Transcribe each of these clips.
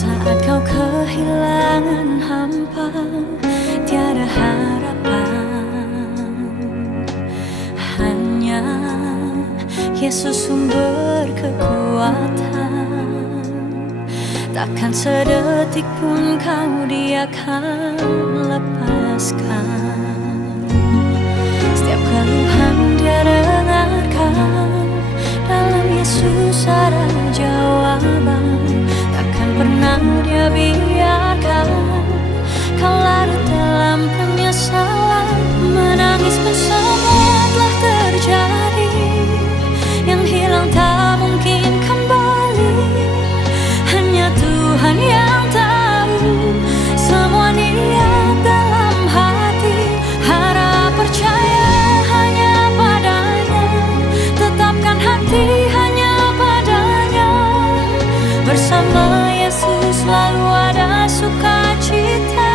Saat kau kehilangan hampa, tiada harapan, hanya Yesus sumber kekuatan. Takkan sedetik pun kau Dia akan lepaskan. Setiap keluhan Dia dengarkan, dalam Yesus ada jawaban. Takkan pernah Dia biarkan kau larut dalam penyesalan. Menangis pun semua telah terjadi, yang hilang tak mungkin kembali. Hanya Tuhan yang tahu semua niat dalam hati. Harap percaya hanya padanya, tetapkan hati hanya padanya. Bersama Yesus selalu ada sukacita.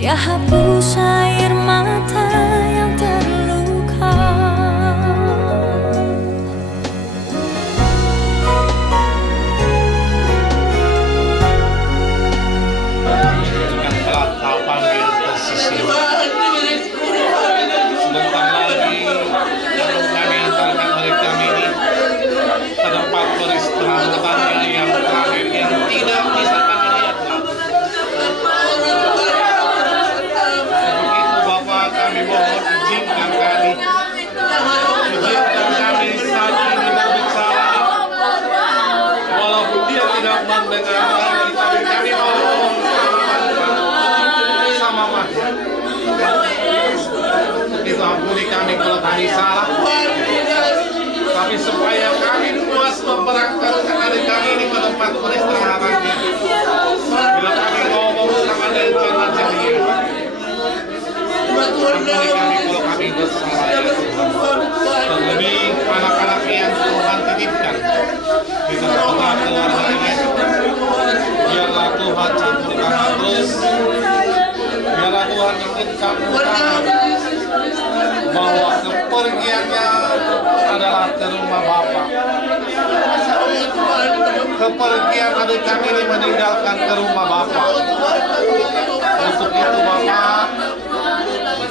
Dia hapus air mata yang terluka. Telah kau panggil ke sisi. Sebentar lagi kami antarkan oleh kami ini ke tempat peristirahatan yang terakhir yang tidak bisa kami lihat lagi. Untuk itu Bapa, kami mohon izinkan kami saat ini berbicara, walaupun Dia tidak mendengar lagi, tapi kami mohon sama Maha. Itu ampuni kami kalau kami salah, tapi supaya kami puas memberangkatkan adik kami ini ke tempat peristirahatannya. Bila kami ngomong sama rencana ceria, ampuni kami kalau kami bersalah, ya Tuhan. Terlebih anak-anak yang Tuhan titipkan di tengah-tengah keluarga ini, biarlah Tuhan campurkan terus. Biarlah Tuhan izinkan tangan bahwa kepergiannya adalah ke rumah Bapa. Kepergian adik kami ini meninggalkan ke rumah Bapa. Untuk itu Bapa,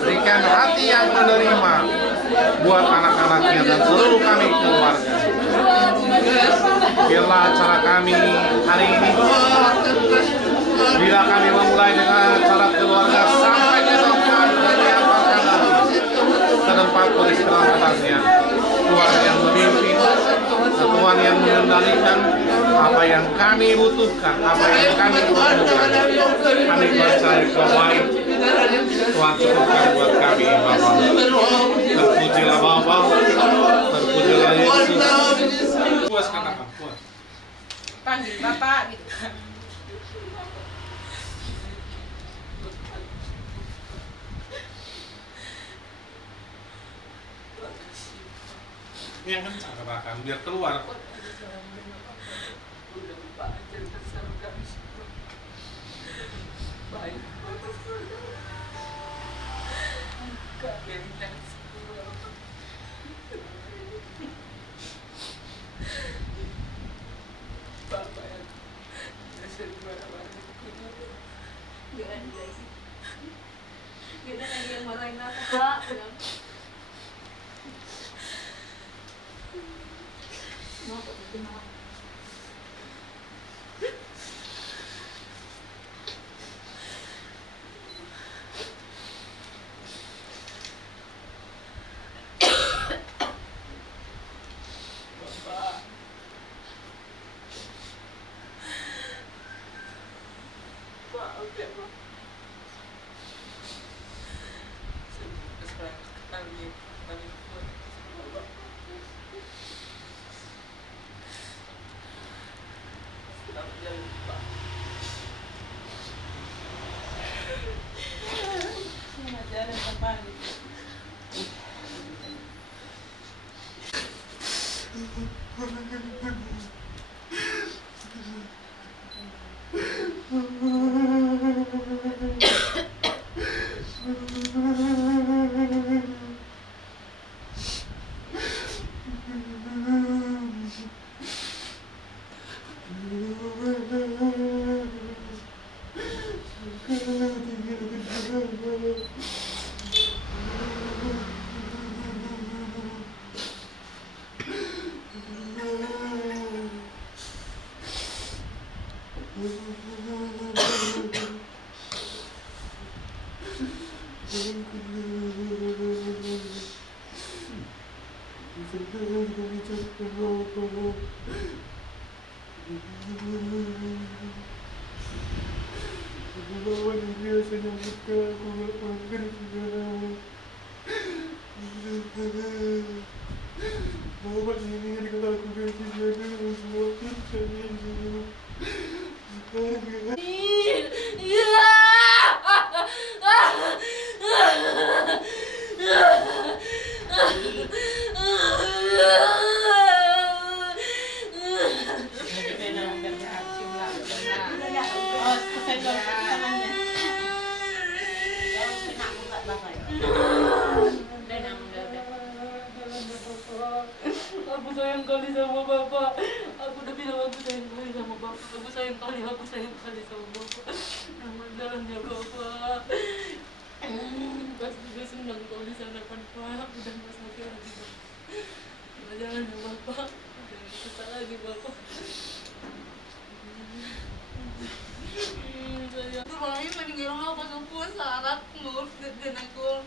berikan hati yang menerima buat anak-anaknya dan seluruh kami keluarga. Biarlah acara kami hari ini, bila kami memulai dengan acara keluarga sampai ke tempat menyiapkan lagi ke tempat peristirahatannya, Tuhan yang memimpin, Tuhan yang mengendalikan apa yang kami butuhkan, apa yang kami butuhkan. Kami percaya Kau baik, Tuhan cukupkan buat kami Bapa. Terpujilah Bapa, terpujilah Yesus. Puas katakan, puas. Panggil Bapak gitu. Ini yang kencang katakan, biar keluar. Aku sayang kali sama Bapak. Aku udah bilang aku sayang kali sama Bapak. Aku sayang kali sama Bapak. Nama jalannya Bapak. Pasti juga senang kalau di sana kan Pak. Udah nggak sakit lagi Bapak. Nama jalannya Bapak. Udah nggak susah lagi Bapak. Saya orangnya meninggal apa semua syarat ngurus dan aku.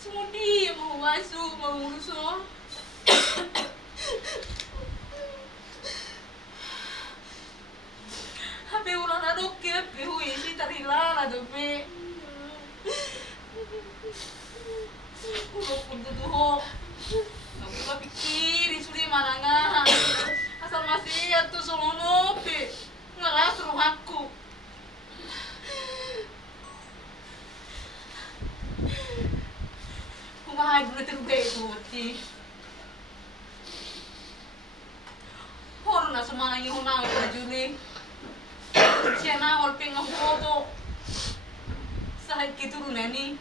Semua dia mau masuk, mau ngurus. Hape ulang aduk ke hui si tarila ada pe. Udah pun tuh. Aku gak pikir sudah mana nggak. Asal masih ya tuh solono pe. Ngalah suruh aku. Kumahay dulu terbaik tuh. Hor na semana yung na ko juli. Siya na wal ping foto. Sahid kituru nani.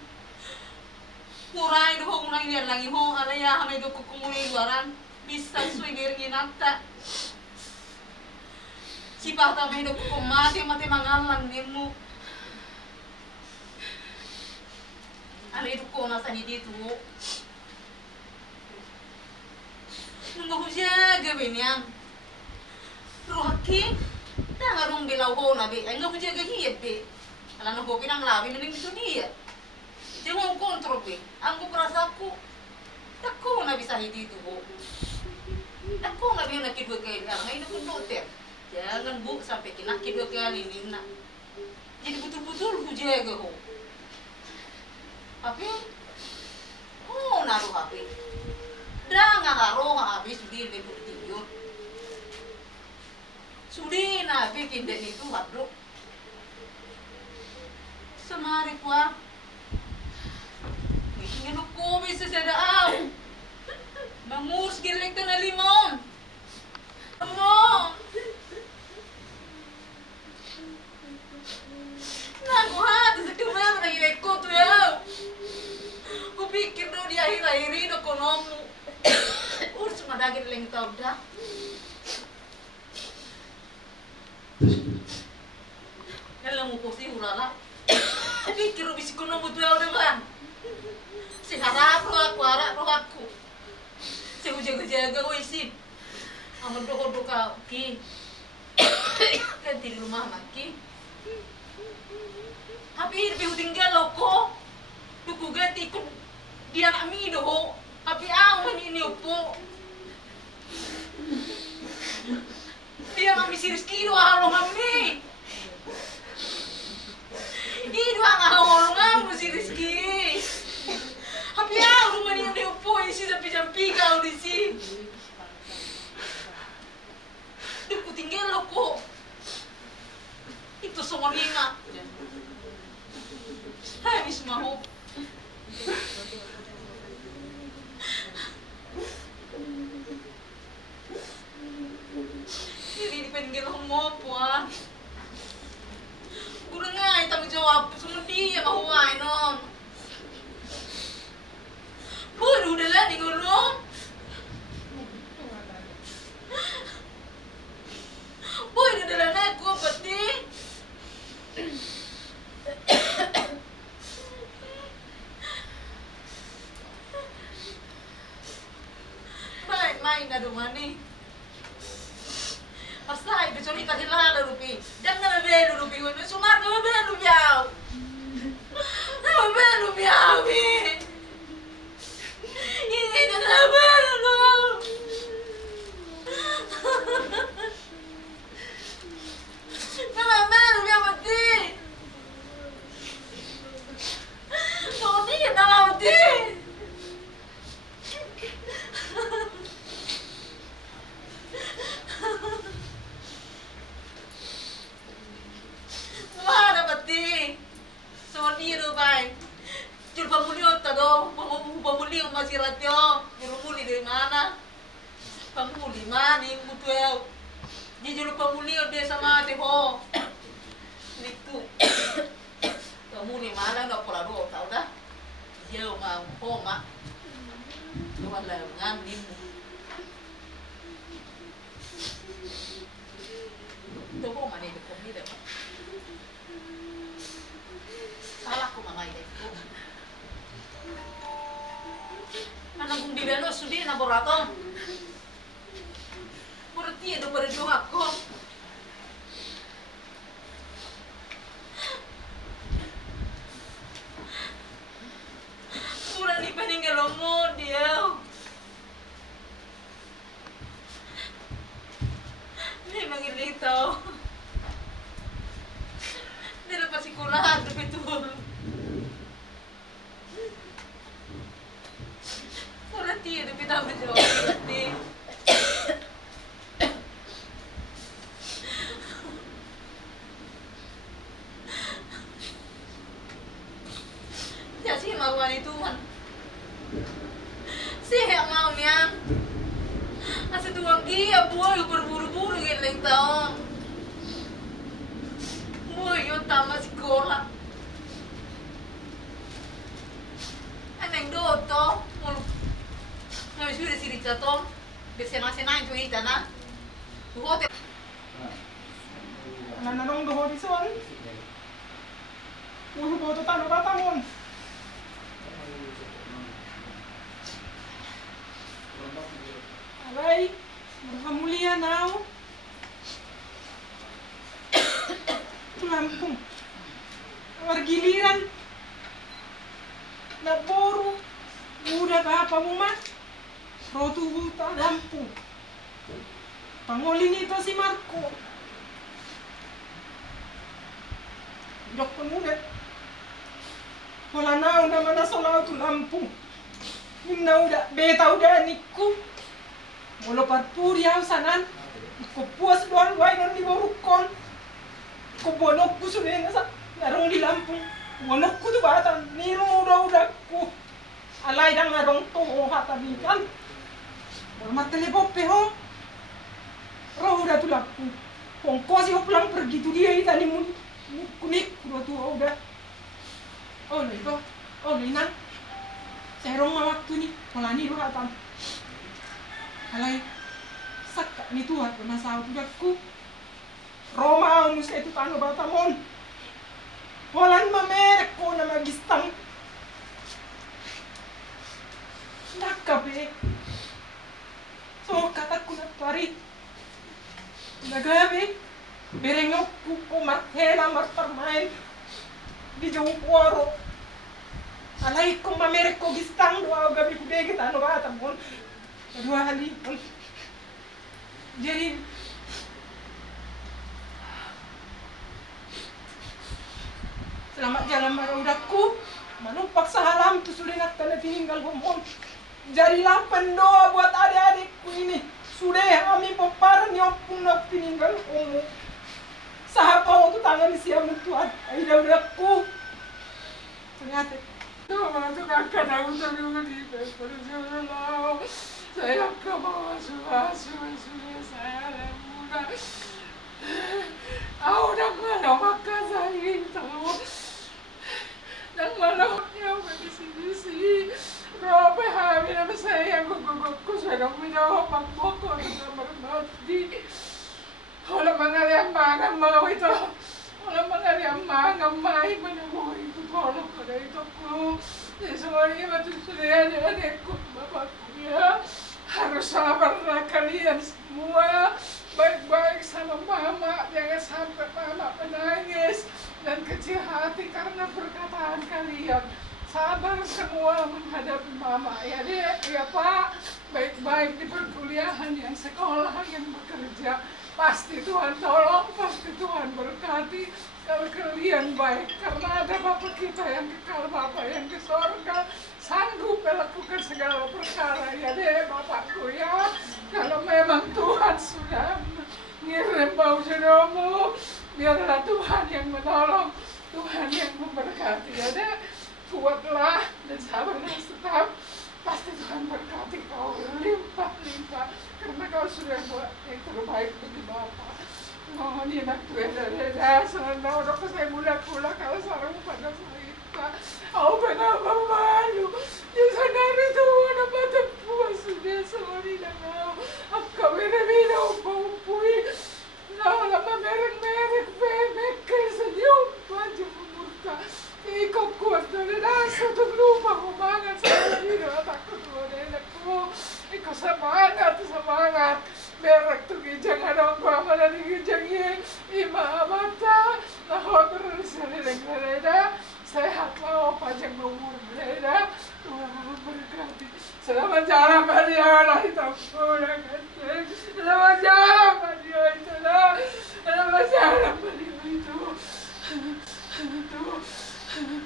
Kurai do hong nang yan lang ho alaya hamay do kukumuli waran. Bisa suy giring nata. Si pata may do kukumati mati mangalan nimo. Ano itu ko nasa dito. Nunggu siya gawin yan. Rohaki, dah ngarung belau ho nabi, enggak punya gahiyat be. Kalau nak kopi nang labi mending itu dia. Jangan kontrol be. Aku perasaku, tak kau nabi sahid itu ho. Tak kau nabi nak kedua kali, karena itu pun dokter. Jangan bu sampai kena kedua kali ni nak. Jadi betul-betul hujaga ho. Tapi, oh naruh api. Dah ngaruh habis di lebu tidur. Sudah na bikin dan itu hadruk. Semari kuah. Bikin ko bisa sadaaw. Mangus gilik na limon. Limon. Naku hati sekumang na iweko to yaw. Kupikir do di akhir-akhir ini konomu. Urus madagin lang tau dah. Kalau mau posisi ulala, pikir bisi kono butuh ada bang. Seharap roh aku. Saya jaga wisi. Amal doa ki. Kan di rumah maki. Tapi lebih tinggal loko. Duku ganti ikut dia nak mi doh. Tapi awan ini opo. Dia ngambil si Rizky doa halong kami. Ini doa halong kami si Rizky. Tapi aku rumah ni dia opo isi sampai jam 3 kau di sini. Aku tinggal loko. Itu semua lima. Habis mahu. Ini di pinggir rumah puan. Gue dengar tanggung jawab semua dia mau non. Udah lah nih gulung. mani. Pasai be chori kahila rupi. Jangan be rupi, we sumar be rupi au. Be rupi au be. Ini dah be lu. Nama be rupi mati. Tony nama mati. Mana mati? Sony rupai. Jul pamulio tado, pamulio masih ratio. Irumuli dari mana? Pamuli mana? Mutuel. Di jul pamulio dia sama teho. Niku. Pamuli mana nggak pernah do, tahu dah? Jauh mau koma. Tuan lengan nimu. Tuh koma nih dekat ni deh. Salah ko mga ide ko. Anong kung bibelo sudi na borato? Purti do perdo ako. Pura ni paningalo mo dia. Ni mangilito. Dila pa sikurahan do betul. Dia tu kita berjawab ni. Jadi mawan itu kan. Sihat mau niang. Asa tuang dia boy berburu-buru gitu tau. Boy yo tamat sekolah. Aneng do to. Nggak sudah sih dicatom, bersena-sena itu kita na. Tuh hotel. Nanong doho di son. Ulo boto tano batamon. Alay, berhamulia now. Lampung. Wargiliran. Naboro. Udah apa muma? Rotu buta Lampung. Pangolin ito si Marco. Dok pemuda. Wala na naman na solaw tu Lampung. Minna udah beta udah niku. Molo parpuri au sanan. Ko puas doan wai non di borukon. Ko bonok ku sudah na sa narong di Lampung. Bonok ku tu bata niru udah ku. Alay dang narong to hatabikan. Matele boppe ho. Roh udah tuh laku. Kongkosi ho pulang pergi tuh dia itali mun kunik udah tuh udah. Oh lo itu. Oh lo inang. Serong ma waktu nih. Malani lo hatam. Alay. Sakka ni tuh hat masa aku. Roma mus itu tano batamon. Walan mamerek ko na magistang. Nakape. So kataku na pari. Nagabi. Berengok ko martela martarmain. Di jong kuaro. Alay kung mamerek ko gistang doa gabi ko begit ano ba tamon. Dua hali. Jadi selamat jalan marudakku. Manumpak sa halam tu sudah nak kena tinggal homon. Jadilah pendoa buat adik-adikku ini. Sudah kami peparan yang pun nak tinggal homo. Sahapa waktu tangan siap mentuan. Aida udahku. Ternyata. Mama tu kakak aku tapi di bersebelah. Saya akan bawa sudah saya muda. Aku dah mana makan saya itu. Dan malah yang bersih-bersih. Robe habi na saya ko sudah minum pangkoko na bermati. Wala mga liamang mau itu. Wala mga liamang mai menemukan itu kalau pada itu ko. Semua ini macam sudah ada ko bapakku ya. Harus sabarlah kalian semua. Baik-baik sama mama, jangan sampai mama menangis dan kecil hati karena perkataan kalian. Sabar semua menghadapi mama, ya dek, ya pak. Baik-baik di perkuliahan, yang sekolah, yang bekerja. Pasti Tuhan tolong, pasti Tuhan berkati kalau kalian baik. Karena ada Bapak kita yang kekal, Bapak yang di sorga, sanggup melakukan segala perkara. Ya deh Bapakku ya, kalau memang Tuhan sudah ngirim bau jodohmu, biarlah Tuhan yang menolong, Tuhan yang memberkati. Ya deh, kuatlah dan sabarlah tetap. Pasti Tuhan berkati kau limpah-limpah karena kau sudah buat yang terbaik bagi Bapak. Mohon inak beda-beda, senang udah saya mula-mula kalau sarang pada saya. Aku kenapa malu? Ya sadar itu ada mata puas sudah sorry dan aku beda-beda umpui. Lama merek-merek mekel senyum aja memurka. Ikut kuat dari dasar tuh lupa kumangan sama dia takut denekku. Ikut semangat merek tuh gijang ada apa dari gijangnya ima mata nah terus leda sehat mau panjang umur leda Tuhan berkati selamat jalan Maria itu selamat jalan Maria itu selamat jalan Maria itu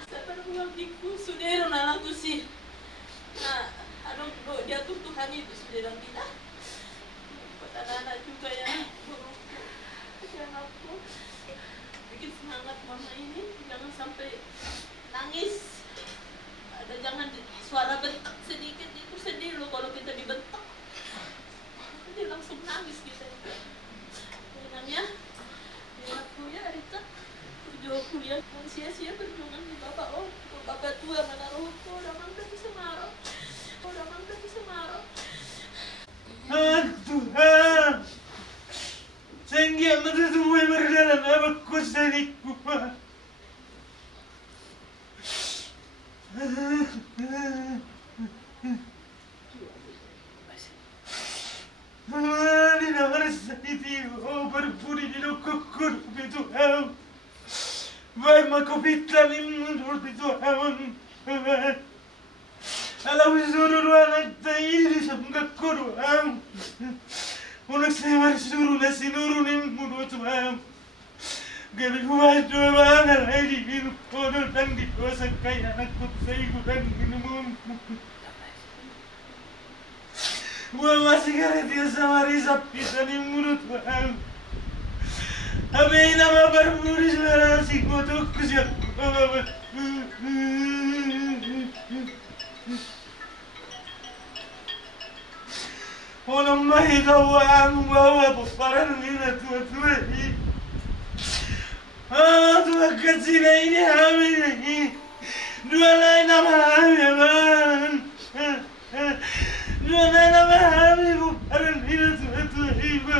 Sabar mengambiku, sudah nalang tu sih. Nah, dia tuh Tuhan itu sudah dan tidak. Buat anak-anak juga yang buruk, yang aku bikin semangat mama ini, jangan sampai nangis. Ada jangan suara bentak sedikit itu sedih loh kalau kita dibentak. Dia langsung nangis kita. Namanya, aku ya Rita. Perjuangan kuliah dan sia-sia perjuangan di Bapak Bapak tua menaruh udah mangga bisa marah Tuhan sehingga mata semua berjalan abakku seniku di nama itu berpuri di lokokku Tuhan. Vai ma kopita ni mundur di Tuhan. Alam suruh anak tairi sampai Quran. Unak sebar suruh nasi nurunin mundur Tuhan. Gabi kuat dua bangal hari ini kono dan di kosa kaya anak kutai kudan minum. Gua masih kareti sama Risa bisa ni mundur Tuhan. Abang nama berburu suara si kotok kusiap. Orang mahir tahu aku bawa peparan ini tua ini. Tua kecil ini hamil ini. Dua lain nama hamil man. Dua lain nama hamil peparan ini tua ibu.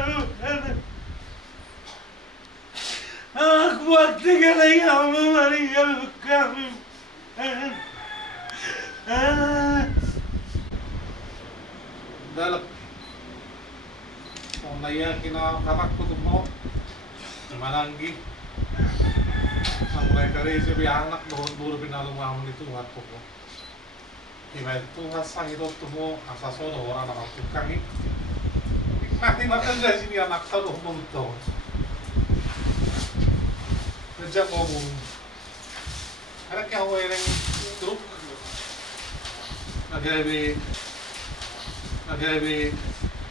Aku waktu kali kamu meninggal kami. Dalam naya kinakarak ko tumo malanggi ang mulai kari si anak doon duro pinalumamon itu at ko iba itu sa hirot tumo asa solo orang nakatukangi mati makan dyan sini anak sa doon to nandiyan mo mo anak kaya ko yung truk nagabi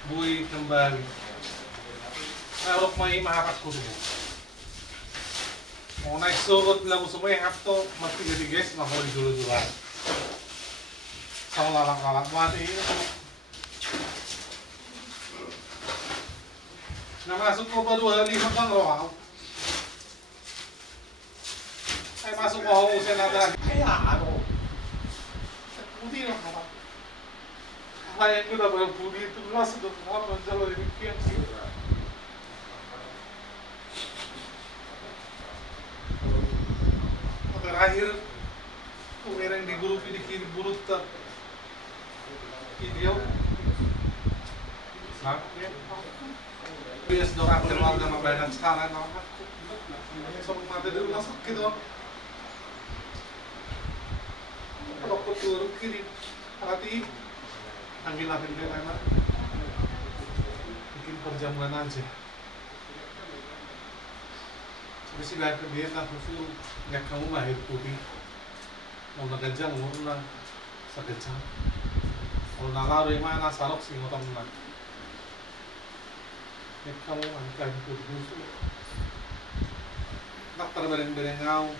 buhay kembali. Narok may mahakat ko dito. Kung naisurot lang gusto mo yung hapto, magtigitigis, mahuli dulu-dulan. Sa lalang-lalang mati. Namasok ko pa 2,500 lang raw. Ay, masok ko ako siya na dahil. Kaya ano? Hindi na kapag. Kaya ko na ba yung puli ito nasa doon mga manjalo yung kiyang siya. Terakhir, kung merang di guru pinikirin burut tak. Ideal. Bias dorang keluarga mabayad sekarang ako. So mati di rumah sakit oh. Kalau aku turun kiri, hati ambil anak bikin perjamuan aja. Tapi sih gak kebiasa susu nggak kamu lahir putih. Mau nagajang umur na sa gajang. Kalau nalaro yung mga nasa rok sing utang na. Nggak kamu angkat putih susu. Naktar bereng-bereng ngau.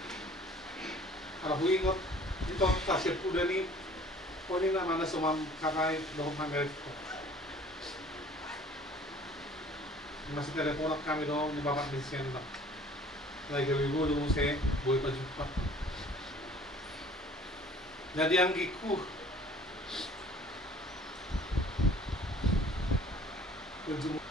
Kalau huingot ito tasir udah nih. Kunin naman na sumam kakay doon Amerika. Masih teleponak kami doon di Bapak Desember. Lagi libu dulu saya boy pajumpa. Jadi ang giku. Kejumu.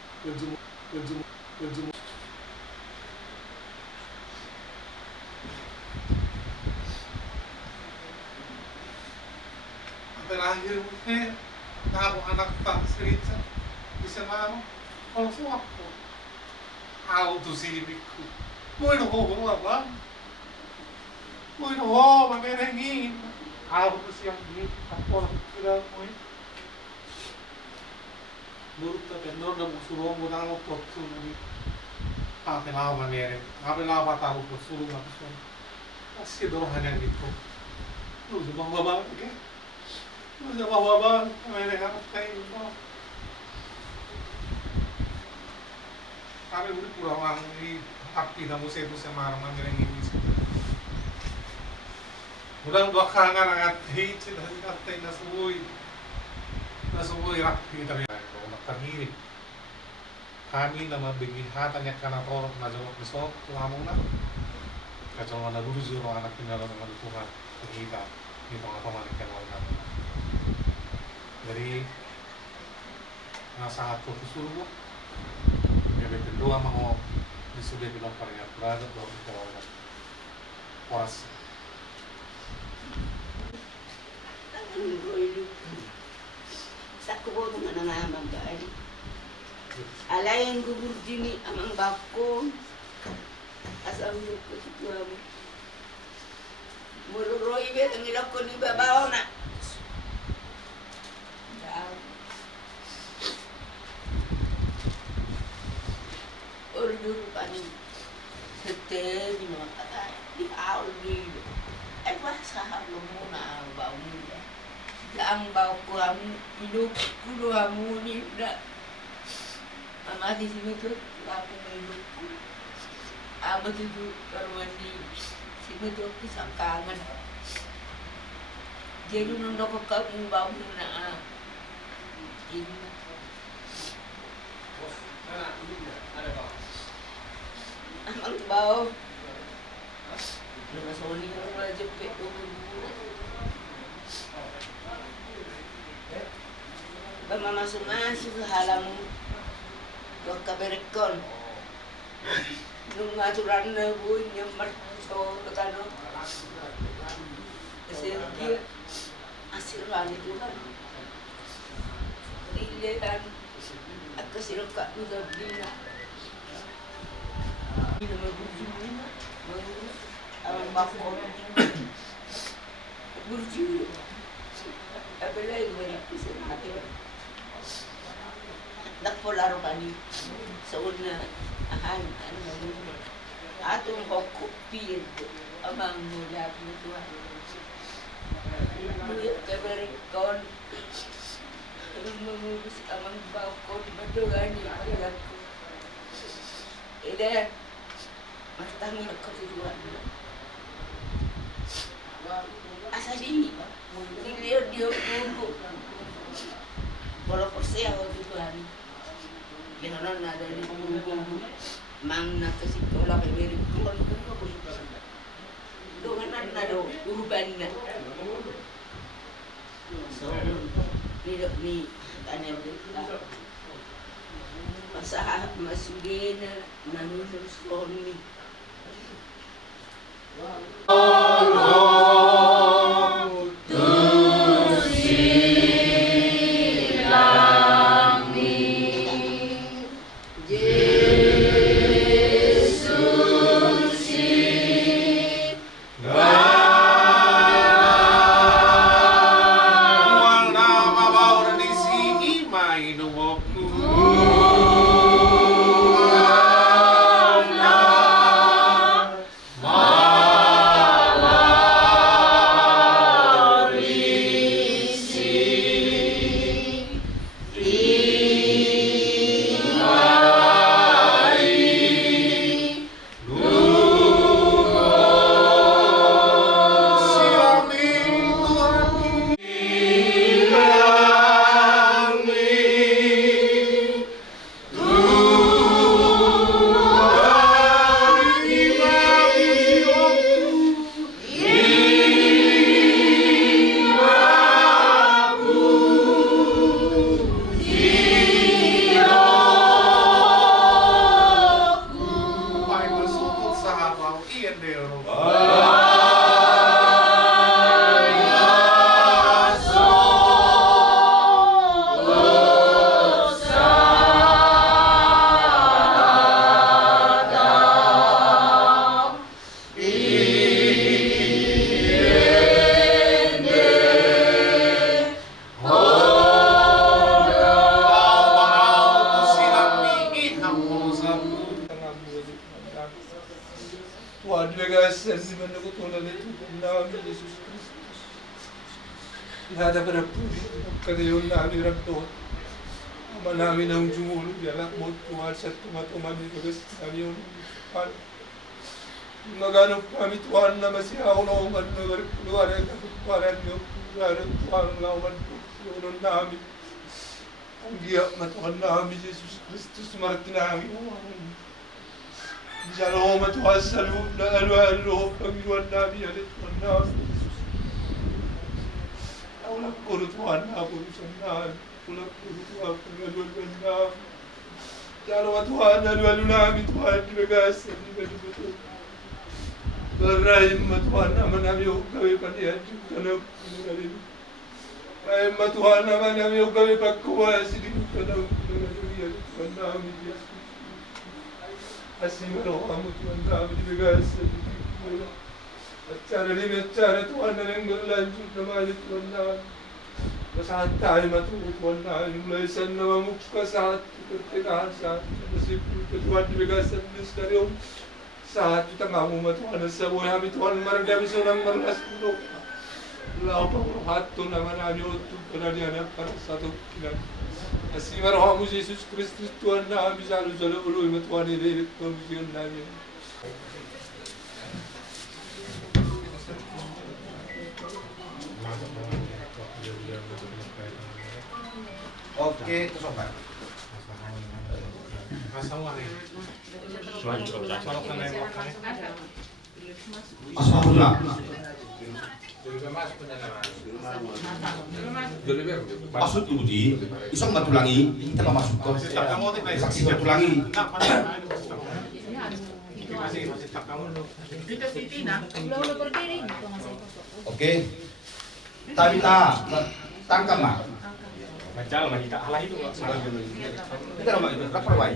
Terakhir ako anak tak serita bisa mau kalau suatu auto sibikku mau itu apa mau itu memerengin auto siang ini aku tidak mau nurut tapi nurut suruh mau nang mau potsu nih apa lawan mereng apa lawan tahu potsu apa sih masih doang yang gitu lu sebang babang ke Sa bawah may naghanap tayo ito. Kami ulit kurang ang i-akti na mo sa ito sa maraman nila yung inis. Mulang baka nga ng atay, sila atay nasuboy. Nasuboy, rakti kami. Nakahirin. Kami na mabigihatan niya ka na to, najawag iso, tulamong na. Kacang na naguzo ng anak nila ng malutuhan. Pagkita, dito nga pamanik ka naman. Jadi nasa ato susulo bebe kedua mau disudah bilang paringat berada doon ito oras takbo ng nangamang bahay alayan gugur jini amang bako asal ko siguro mo mururoi bet ang ilok ko di babaw na Urdur paling setel di mana kata di awal di bahasa belum muna bau muda ang bau kurang hidup kudu ni udah mama di sini tuh aku hidup abah tuh karuan di sini tuh pisang kangen jadi nundok ke kamu bau na ini amang bau dengan soli orang jepit bama masuk ke halamu ke kaberekon nung aturan na buhay niya marto katano kasi dia asiran itu kan dilihat aku sirukat udah bina ini berjudi awal bako berjudi apa lagi banyak bisa mati nak polar kani sauna ahan atong kopi amang mula itu melihat kabar kon mengurus amang bako badogani aku ide matangin ako tujuan asa dini dia tunggu kalau persia ako tujuan gano'n na dahil tunggu mang nakasitola kay Mary Kuron doon na do urban na so ni tanem masaha masugena nanunod ni Yeah. Tuhan megaskan di mana ketuhanan itu nabi Yesus Kristus. Ihadap kadayon namin ng Tuhan. Ama namin ang jumulong di anak mo Tuhan sa tumatuman ni Bagas namin yung Tuhan. Maganap kami Tuhan na masiyaw na uman na lugar ang kapitbaran niyo. Lugar ang Tuhan na uman po siya namin. Ang giyak na Tuhan namin Yesus Kristus marati namin. Di sana uman Tuhan sa loob na alo-alo Panginoon namin at Tuhan namin. Ulang puro Tuhan na puro sandahan. Ulang puro Tuhan pangalaluan namin. Dalawa Tuhan, alo-alo namin Tuhan. Dinagasan, dinagaluto. Barahim mo Tuhan naman namin yung gawin panihan. Tanong, pinagalim. Barahim mo Tuhan naman namin yung gawin pagkuha. Sinigong tanong, pinagaluyan. Tuhan namin, Diyos. Asimano kamo Tuhan namin. Dinagasan, dinagaluto. At cara Tuhan na lang maglanjut naman ni Tuhan namin. Masahan tayo matuto Tuhan namin. Mulai saan na mamukska sa atin, pagtikahan sa atin. Masipin ko Tuhan, dibigasan Diyos na rin. Sa atin, tanga mo matuhan sa buhay namin Tuhan. Maragdami sa nang marlas puno. Wala ko pa hato naman namin utog ko na niya para sa ito kinan. Kasi maroha mo si Jesus Kristus Tuhan namin sa uloy matuhan nililit ko ang namin. Oke, tusok Pak. Asmaullah. Masuk dulu di, isong matulangi, kita masuk ke saksi matulangi. Oke, Tabita, tangkap mak. Baca kita halah itu. Kita rumah itu, lapor wae.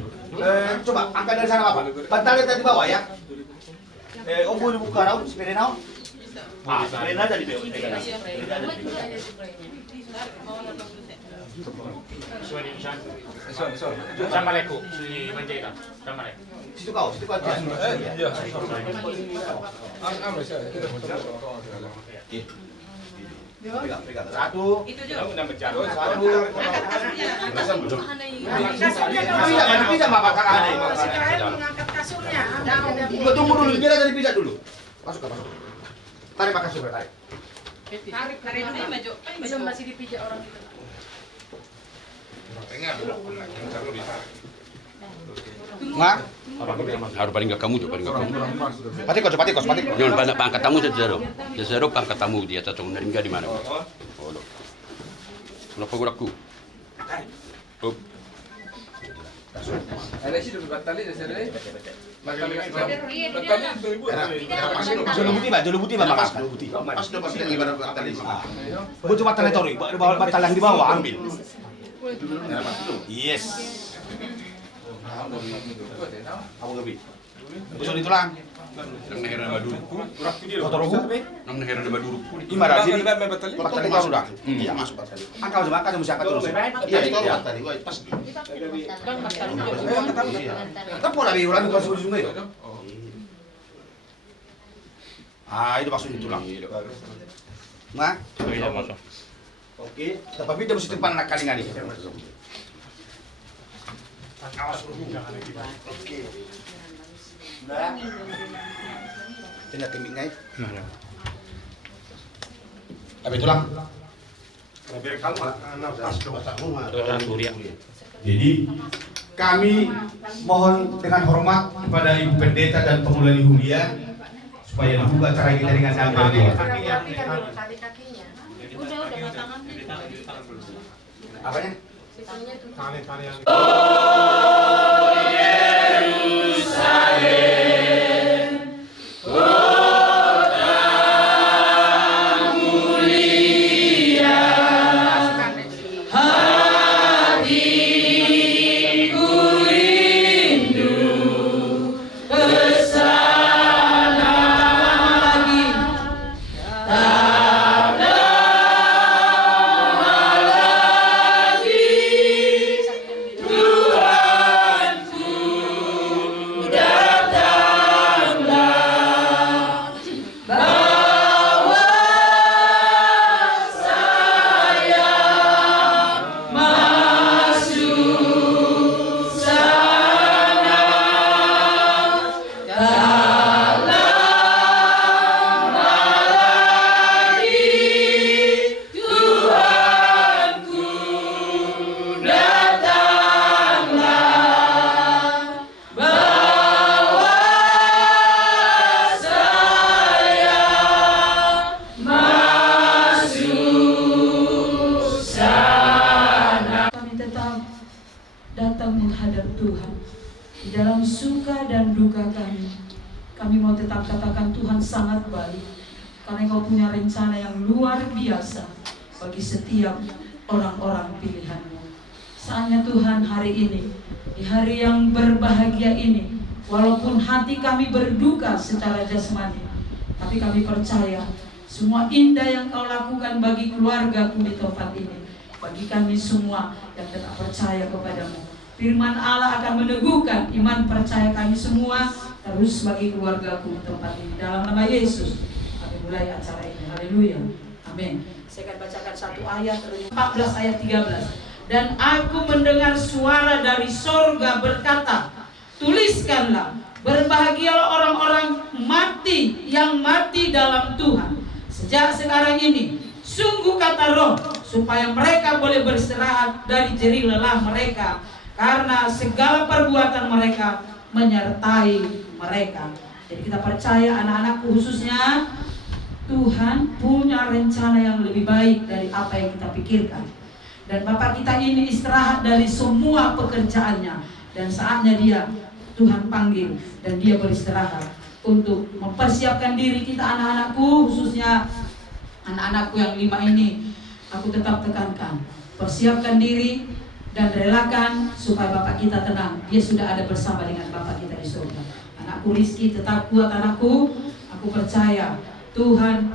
Coba angkat dari sana Pak. Bantalnya tadi bawah ya. Om boleh buka raut, sepeda naon? Sepeda tadi bawah. Assalamualaikum. Si Manjeka. Assalamualaikum. Situ kau. Iya. Pegang. Satu. Itu juga. Satu. Bisa Bapak ada. Mengangkat kasurnya. Tunggu dulu, biar tadi pijat dulu. Masuk. Tarik pakai kasur, tarik. Tarik. Ini maju. Bisa masih dipijak orang itu. Nggak? Harus paling nggak kamu tuh, paling nggak kamu. Patikos. Jangan pangkat tamu sejero pangkat tamu dia cocok menerima di mana? Oh lo. Kenapa guraku? Up. Ada sih dulu batali di sana. Jolo buti Pak. Pas udah pasti gimana batali. Gua coba tanya tori, bawa batal yang di bawah ambil. Yes. Apa lebih? Busuk ditulang. Nang neheran badurukku. Kotorku. Nang neheran badurukku. Gimana sih? Batali masuk dah. Iya masuk batali. Angkat mesti angkat terus. Iya itu batali. Pas. Tapi pola bi ulang pas ujungnya itu. Ah, itu maksudnya tulang. Nah, Iya masuk. oke. Tapi dia mesti tempat nak kali-kali. Awas dulu. Oke. Udah. Tinggal timingnya. Tapi tulang. Jadi kami mohon dengan hormat kepada Ibu Pendeta dan Pengulani Hulia supaya dibuka acara kita dengan damai. Tali kakinya. Udah batangan. Apanya? Tuhan suka dan duka kami mau tetap katakan Tuhan sangat baik, karena Engkau punya rencana yang luar biasa bagi setiap orang-orang pilihan-Mu. Saatnya Tuhan hari ini, di hari yang berbahagia ini, walaupun hati kami berduka secara jasmani, tapi kami percaya semua indah yang Kau lakukan bagi keluarga-Ku di tempat ini, bagi kami semua yang tetap percaya kepada-Mu. Firman Allah akan meneguhkan iman percaya kami semua terus bagi keluarga-Ku di tempat ini. Dalam nama Yesus kami mulai acara ini. Haleluya. Amin. Saya akan bacakan satu ayat, 14 ayat 13. Dan aku mendengar suara dari sorga berkata, tuliskanlah, berbahagialah orang-orang mati yang mati dalam Tuhan sejak sekarang ini. Sungguh kata Roh, supaya mereka boleh beristirahat dari jerih lelah mereka, karena segala perbuatan mereka menyertai mereka. Jadi kita percaya anak-anakku khususnya, Tuhan punya rencana yang lebih baik dari apa yang kita pikirkan. Dan Bapak kita ini istirahat dari semua pekerjaannya, dan saatnya dia, Tuhan panggil, dan dia beristirahat untuk mempersiapkan diri kita anak-anakku, khususnya anak-anakku yang 5 ini. Aku tetap tekankan, persiapkan diri dan relakan supaya Bapak kita tenang. Dia sudah ada bersama dengan Bapak kita di surga. Anakku Rizky, tetap kuat anakku. Aku percaya Tuhan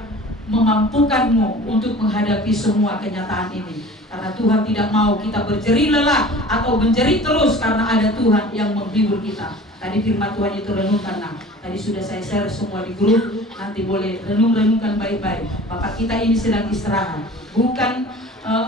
memampukanmu untuk menghadapi semua kenyataan ini. Karena Tuhan tidak mau kita berjerih lelah atau menjerit terus, karena ada Tuhan yang menghibur kita. Tadi firman Tuhan itu renungkan. Nah, tadi sudah saya share semua di grup. Nanti boleh renungkan baik-baik. Bapak kita ini sedang istirahat, bukan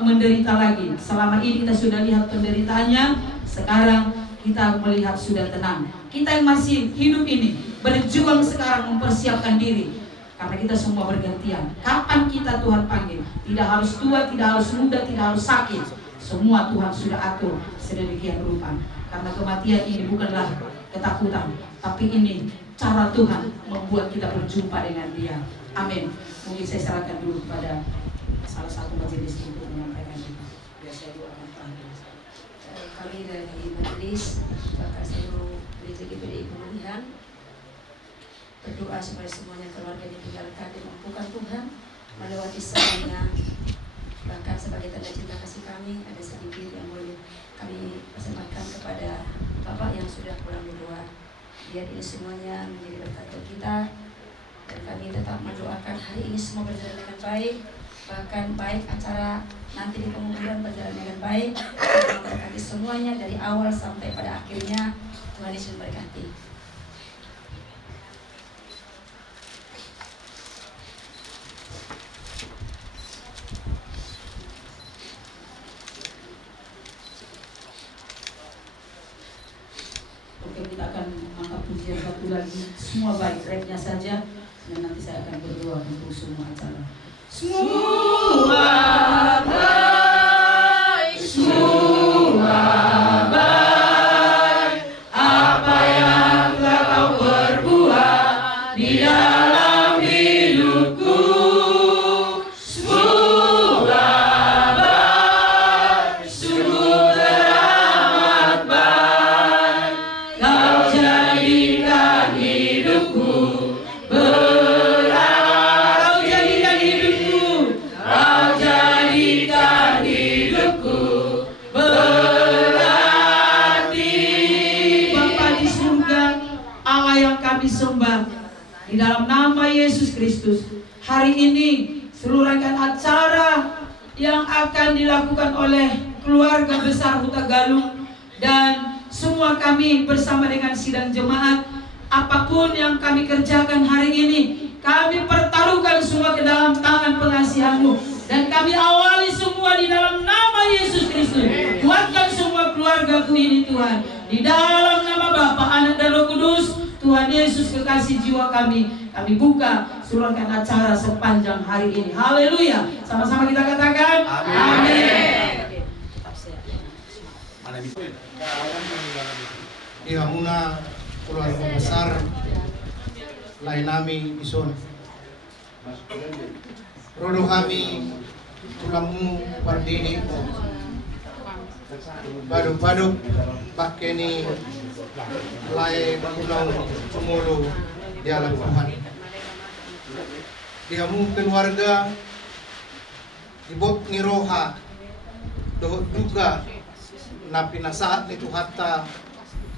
menderita lagi. Selama ini kita sudah lihat penderitaannya, sekarang kita melihat sudah tenang. Kita yang masih hidup ini berjuang sekarang mempersiapkan diri, karena kita semua bergantian. Kapan kita Tuhan panggil? Tidak harus tua, tidak harus muda, tidak harus sakit. Semua Tuhan sudah atur sedemikian rupa. Karena kematian ini bukanlah ketakutan, tapi ini cara Tuhan membuat kita berjumpa dengan Dia. Amin. Mungkin saya serahkan dulu kepada salah satu majelis untuk menyampaikan itu. Biar saya doakan terakhir. Kami dari majelis Bapak Seluruh Gereja GPDI Pemulihan berdoa supaya semuanya keluarga ditinggalkan dimampukan Tuhan melewati semuanya. Bahkan sebagai tanda cinta kasih kami, ada sedikit yang boleh kami persembahkan kepada Bapak yang sudah pulang berdoa. Biar ini semuanya menjadi berkat bagi kita, dan kami tetap mendoakan hari ini semua berjalan dengan baik. Bahkan baik acara nanti di penguburan berjalan dengan baik. Tuhan memberkati semuanya dari awal sampai pada akhirnya. Tuhan Yesus memberkati. Oke, kita akan angkat pujian satu lagi. Semua baik, reknya saja, dan nanti saya akan berdoa untuk semua acara. Semua baik, semua baik. Apa yang telah Kau perbuat di dalam hidupku, semua baik, sungguh teramat baik. Kau jadikan hidupku berat, Kau jadikan hidupku, Kau jadikan hidupku berarti. Bapa di surga, Allah yang kami sembah, di dalam nama Yesus Kristus, hari ini seluruh rangkaian acara yang akan dilakukan oleh keluarga besar Huta Galung dan semua kami bersama dengan sidang jemaat, apapun yang kami kerjakan hari ini, kami pertaruhkan semua ke dalam tangan pengasihan-Mu, dan kami awali semua di dalam nama Yesus Kristus. Kuatkan semua keluarga-Ku ini Tuhan, di dalam nama Bapa, Anak dan Roh Kudus. Tuhan Yesus, kekasih jiwa kami buka seluruh acara sepanjang hari ini. Haleluya. Sama-sama kita katakan amin. Di hamuna keluarga besar lain nami ison rodo kami tulamu pardini badu-badu pakeni lai bagunau sumulu di alam Tuhan. Dihamu keluarga dibot ngiroha dohot juga napi nasaat itu hatta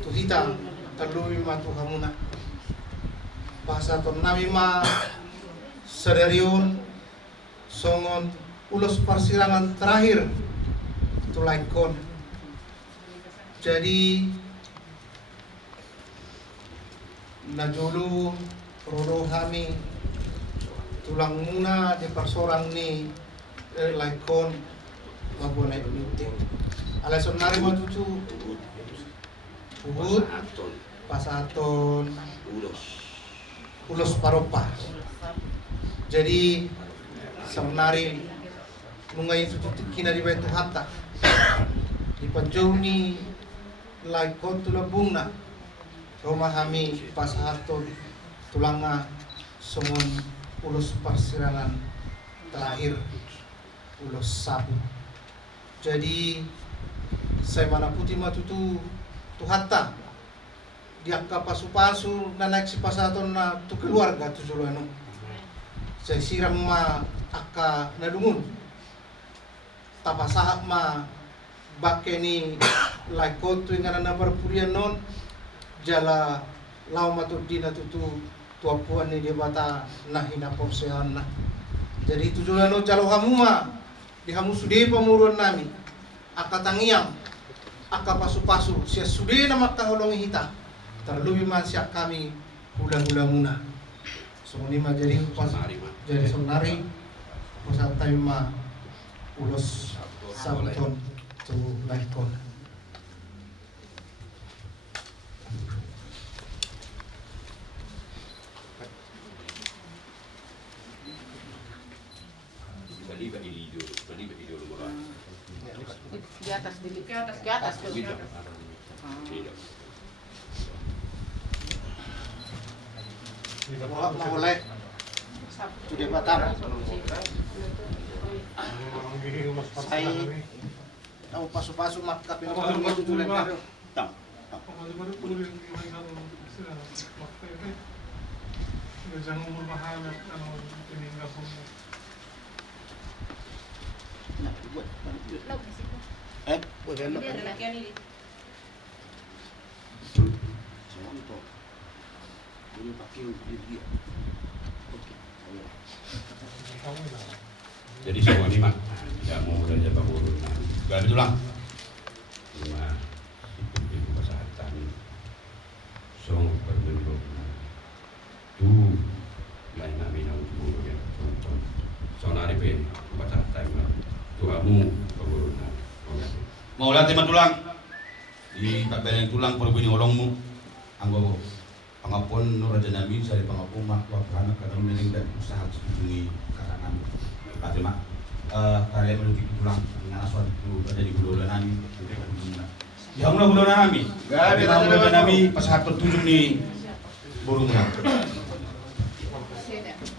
tuhita terlui ma tuhamuna bahasa ton nami ma sedariun songon ulos persirangan terakhir tulaikon. Jadi najulu rodohani tulang muna di persorang ni laikon mabunai unite alasan nari mo tutu uhud pasaton ulos paropa. Jadi sebenarnya nungai tutu kina di baitu hatta di panjau ni laikon tulabungna romahami pasaton tulanga songon ulos persirangan terakhir ulos sabu. Jadi saya mana putih matutu tuhatta dia pasu-pasu na naik si pasaton na tu keluarga tu jolano. Saya siram ma aka nadungun tapasahap ma bakeni laikot tu ingana na perpurian non jala lau matur dina tutu tuapuan ni dia bata nahina porsehan na. Jadi itu jolano jalo hamuma di hamu sude pamuruan nami aka tangiang aka pasu-pasu sia sude na makaholongi hita terlebih masih kami hula-hula muna. Sungguh ma jadi jadi sonari pasal taima ulos sabton tu laikon. Di atas ke atas. Mulai sudah batam. Saya tahu pasu-pasu maka pintu tujuan baru. Jangan berbahaya kalau peninggal semua. Bukan. Jadi semua ini mak, ya mau belajar paburu, gak betul lah. Cuma ikut kesehatan, song berbentuk tu lain kami nak paburu ya, sonari pe kesehatan tu kamu paburu na. Mau latih tulang di kabelan tulang perbini orangmu, anggo pangapon Raja Nabi dari pangapon mak wabana kadang mening dan usaha sebunyi karangan. Fatima, kalian menuju pulang dengan asal itu ada di bulan nami. Ya mula bulan nami. Gak ada bulan nami pas satu tujuh nih burungnya.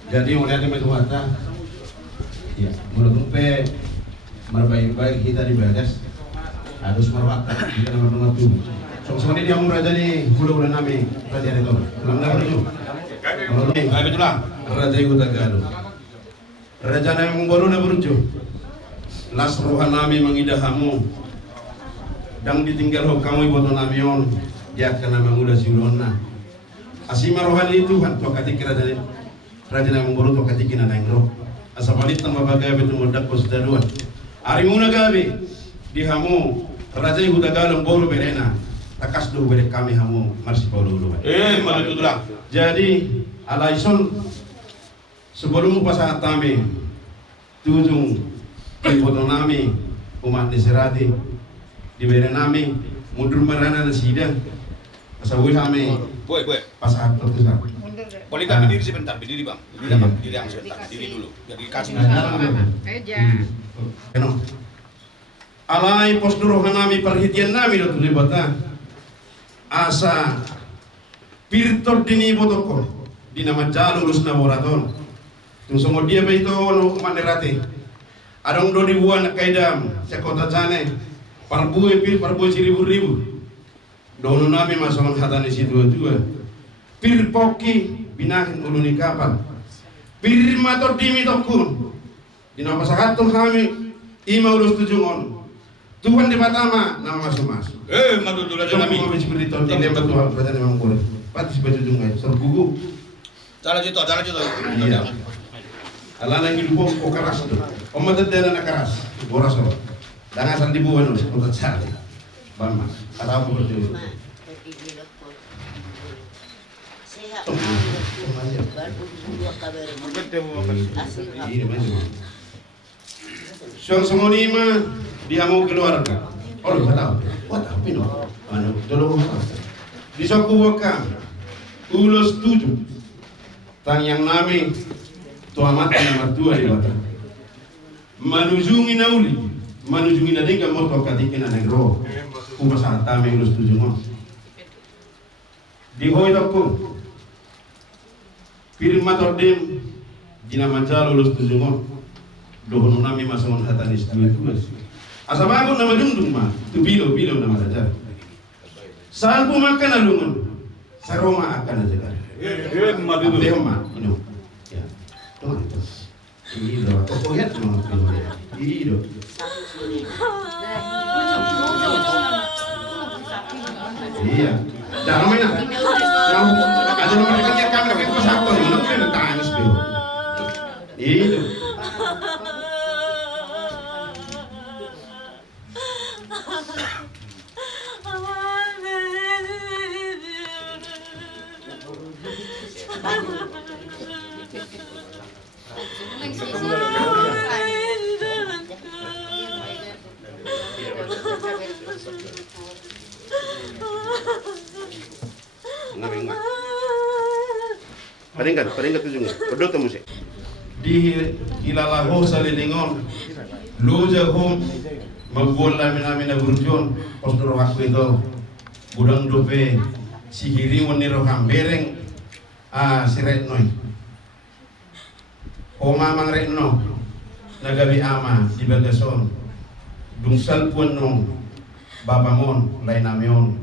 Jadi mulai dari Tuhan, ya mulai sampai merbaik-baik kita di Bagas harus merawat kita nomor tujuh. Soalnya dia mau raja nih bulan nami raja itu. Belum dah tujuh. Gak betul lah. Raja itu tak gaduh. Raja yang baru na berujung las rohan nami mengidahamu dan ditinggal ho kamu ibu namion dia kena mengudah siulona asima rohan itu kan tu katik raja yang baru tu katik na nangro asabalit tambah bagai betul mudak pos daruan ari muna gabe di hamu raja ibu dagalong baru berena takas do bere kami hamu marsi paulo malu tudlah jadi alaison sebelum pasangan kami tujung ibu nami umat diserati diberi nami mundur merana nasida asal kami boy pasangan tertusar boleh tak berdiri sebentar berdiri bang berdiri yang sebentar berdiri dulu jadi kasih alai postur nami perhatian nami do tulibata asa pirtor dini botoko di nama jalur laborator. Tung semua dia begitu no manderati. Adong do ribuan kaidam sekota jane. Parbu 1000 ribu. Dono nabi masalah hatani si dua-dua. Pir poki binahin uluni kapal. Pir mator dimi tokun. Dina pasahatul kami ima ulus tujungon. Tuhan di Batama nama masuk. Madu dulu aja nabi. Kami seperti tahun ini betul berarti memang boleh. Pati baju jungai sergugu. Cara itu. Iya. Alana hidup kok keras tuh. Omat tedana keras. Boras kok. Dan asal dibuat nulis kota cari. Bama. Ada apa berjuang? Siang semoni mah dia mau keluarga. Oh, tahu pino. Anu, tolong. Bisa kuwaka. Ulos 7. Tang yang nami tua mati nomor 2 di Batam. Manujungi nauli, manujungi nadika moto katikin negro. Kumasahan tami ulos 7 mo. Di hoy takpo. Pirin matordem dina mancal ulos 7 mo. Dohon nami masamon hatanis 2. Asabago nama dungdung mah, tu bilo nama saja. Saan po makan alungan, sa Roma akan aja kan. Madu dulu. Tema, ino. Ya. Tuh. Ido, kok lihat mau Ido. Iya. Jangan main. Yang ada nomor kaki kami pakai pas apa nih? Nak main tangis beo. Ido. Paringat ujungnya. Pedot temu sih. Di ilalaho salilingon. Loja hom magbola minamina burjon postur aku itu gudang dope sihiri waniro hambereng siretnoy. Oma mang retno nagabi ama di Bagason. Dungsal pun nong babamon lain namion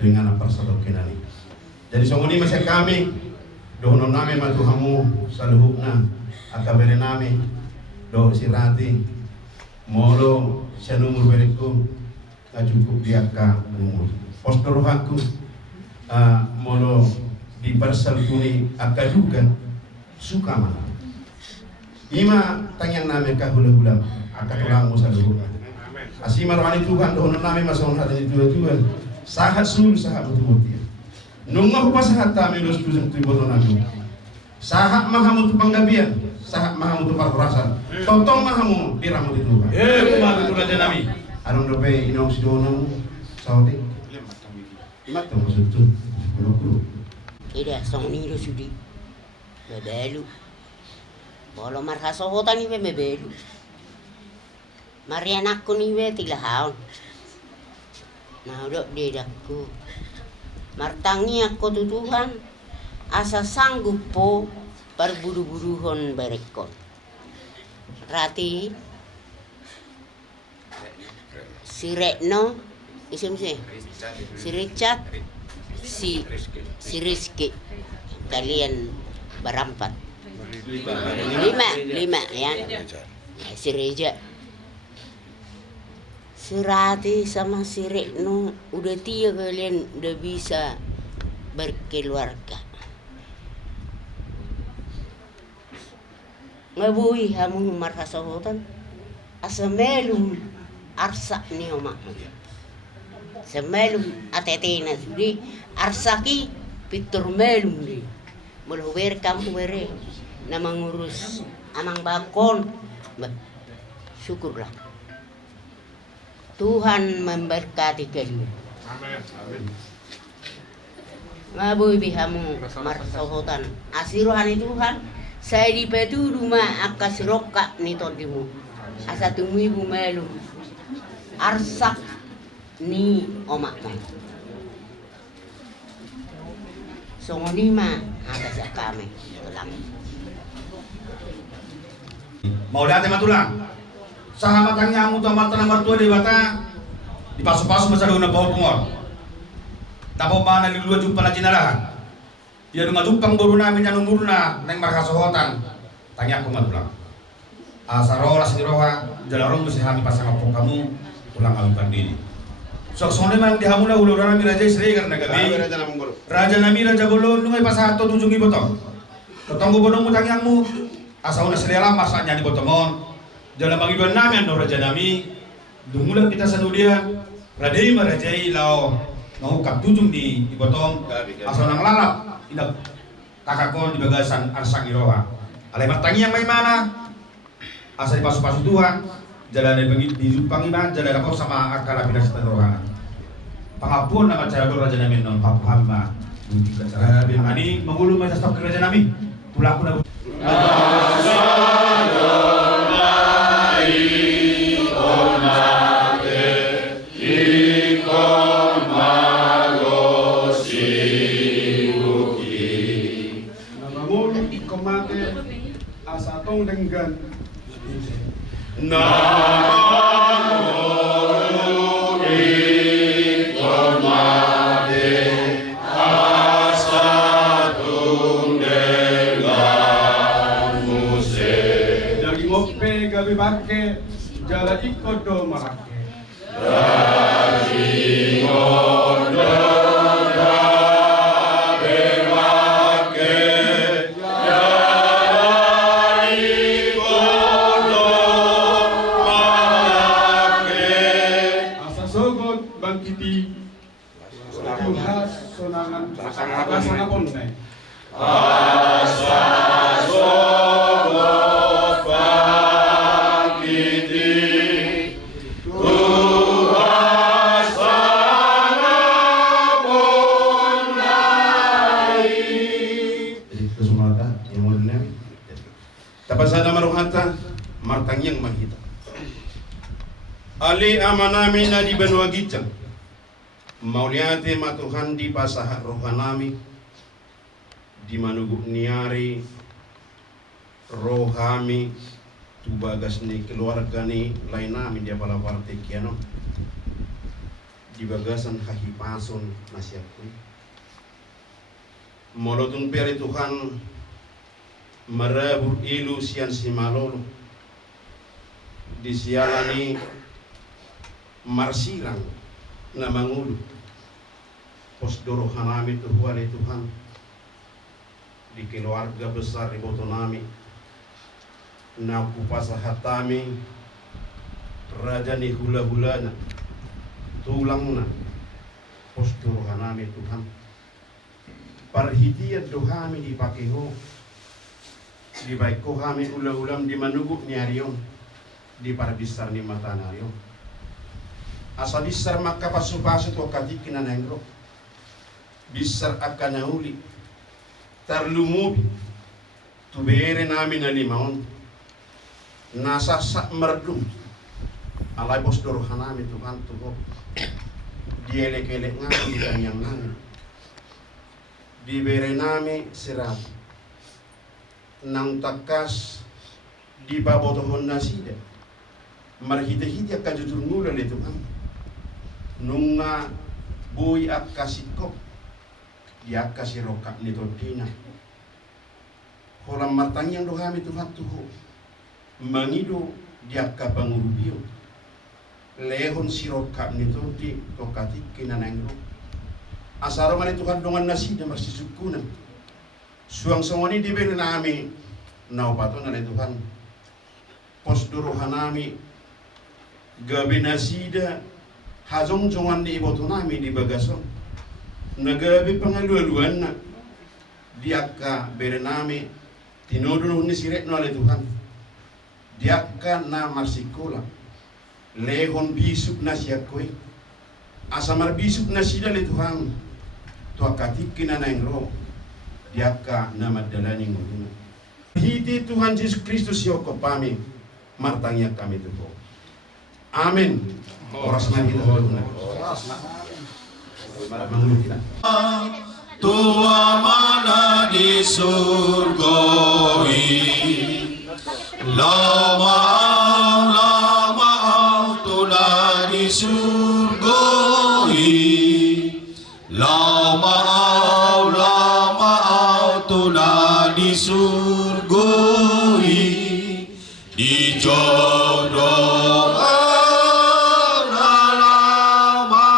tuingan apa sadok kinani. Jadi songoni masih kami dohonon nami matuhamu saluhukna akabere nami do sirati molo sanumur bereku ngajukup diaka umur postur hakku molo di parsal kuni akaduga suka mana ima tangyang nami kahula-hula akatulang mo saluhukna asimar wani Tuhan dohonon nami masaon hati dua-dua sahat sul sahat betul-betul nunga ko pasahat tami los tusang tuiboto nami sahat mahamu tu panggabian sahat mahamu tu parkurasan totong mahamu diramu di Tuhan Madu dulu aja nabi. anong dope inong sidono saudi imat to maksud tu Ida song ni lo sudi bebelu bolo marhaso hotan ni bebelu Mariana aku ni we tilahaon nah udah dia aku martangi aku tu Tuhan asa sanggup po berburu-buruhon berekon rati si Retno isim si Richard si Rizky kalian berempat lima ya si Reja si Rati sama si Retno udah 3 kalian udah bisa berkeluarga. Ngabuhi hamu marhasahotan asamelum arsak ni omak. Semelum atetina sudi arsaki pitur melum di. Mulhuwer kamu were na mangurus amang bakon. Syukurlah. Tuhan memberkati kalian. Amin. Ngabuhi bihamu marhasahotan asirohani Tuhan. Saya di petu rumah akas roka ni tondimu. Asa tumui bumelu. Arsak ni omak mo. Songonima atas kami tulang. Mau lihat matulang. Sahabat yang nyamu tamat nomor 2 di bata. Di pasu-pasu besar guna bau pengor. Tapo mana di dua jumpa lagi nalahan. Dia dengan jumpang baru namin yang umurna neng markasohotan. Tanya aku madulang. Asarola siniroha jalarong bisa kami pasang apung kamu ulang alukan diri. Sok sone mang dihamuna ulurana mi raja Israel karena gabi. Raja nami raja bolon nungay pasato tujungi botong. Botong bodong mutang yangmu. Asauna selera masanya di botomon. Jalan bagi dua nami ando raja nami. Dungulang kita sanudia. Radei marajai lao ngahukap tujung di botong. Asal nang lalap inap kakakon di bagasan arsang iroha. Alay matangi yang may mana. Asal dipasuk-pasuk Tuhan. Jalan di Jepang iman, jalan apa sama akal apinas rohana. Pangapun nama cara raja nami non paham mah. Ini mengulu masa stok raja nami. Pulaku na. Namamulu ikomate asatong denggan. Gabi bake jala ikodo marake. Gabi ngodo gabe bake jala ikodo marake. Asa sogot bangkiti Tuhan sonangan pasang konne. Asa sogot Tapasada maruhata martangyang mahita. Ali amanami na di benua gicang. Mauliate matuhan di pasahat rohanami di manuguk niari rohami tubagas ni keluarga ni lain nami dia pala parte kiano di bagasan hahipason nasiapku. Molotun peri Tuhan marabur ilu sian simalolo di sialani marsirang na mangulu posdoro hanami tuhuale Tuhan di keluarga besar di botonami na kupasahatami raja ni hula-hulana tulangna posdoro hanami Tuhan parhitian dohami dipakeho di baik ko kami ulam-ulam di manuguk ni Arion di parabisar ni mata Arion asal bisar maka pasu-pasu tu katikin na nengro bisar akan nauli tarlumubi tu bere namin na limaon nasa sak merdum alay bos dorohan namin Tuhan tuho dielek-elek nga di kanyang namin di bere namin sirat nang takas di babotohon nasida marhita-hita ka jujur ngula le Tuhan nunga boy akasikop di akasirokak ni Todina holam martangyang dohami Tuhan tuho mangido di akapangurubio lehon sirokak ni Todi tokatik kinanangro asaro mali Tuhan dongan nasida marsisukunan suang songoni diberi nami naupato na Tuhan posdoro hanami gabi nasida hazong jongan di iboto nami di bagason nagabi pangalualuan na diaka beri nami tinodon ni siret no ale Tuhan diaka na marsikola lehon bisuk na siyakoy asamar bisuk na sida le Tuhan tuakatik kinanangro diaka na madalani ngulungan. Hiti Tuhan Yesus Kristus yoko pami martangya kami tuho. Amin. Oras na kita ngulungan. Mangulung kita. Tua mana di surgoi lama tula di surgoi lama tuna disurgoi dijodoh lama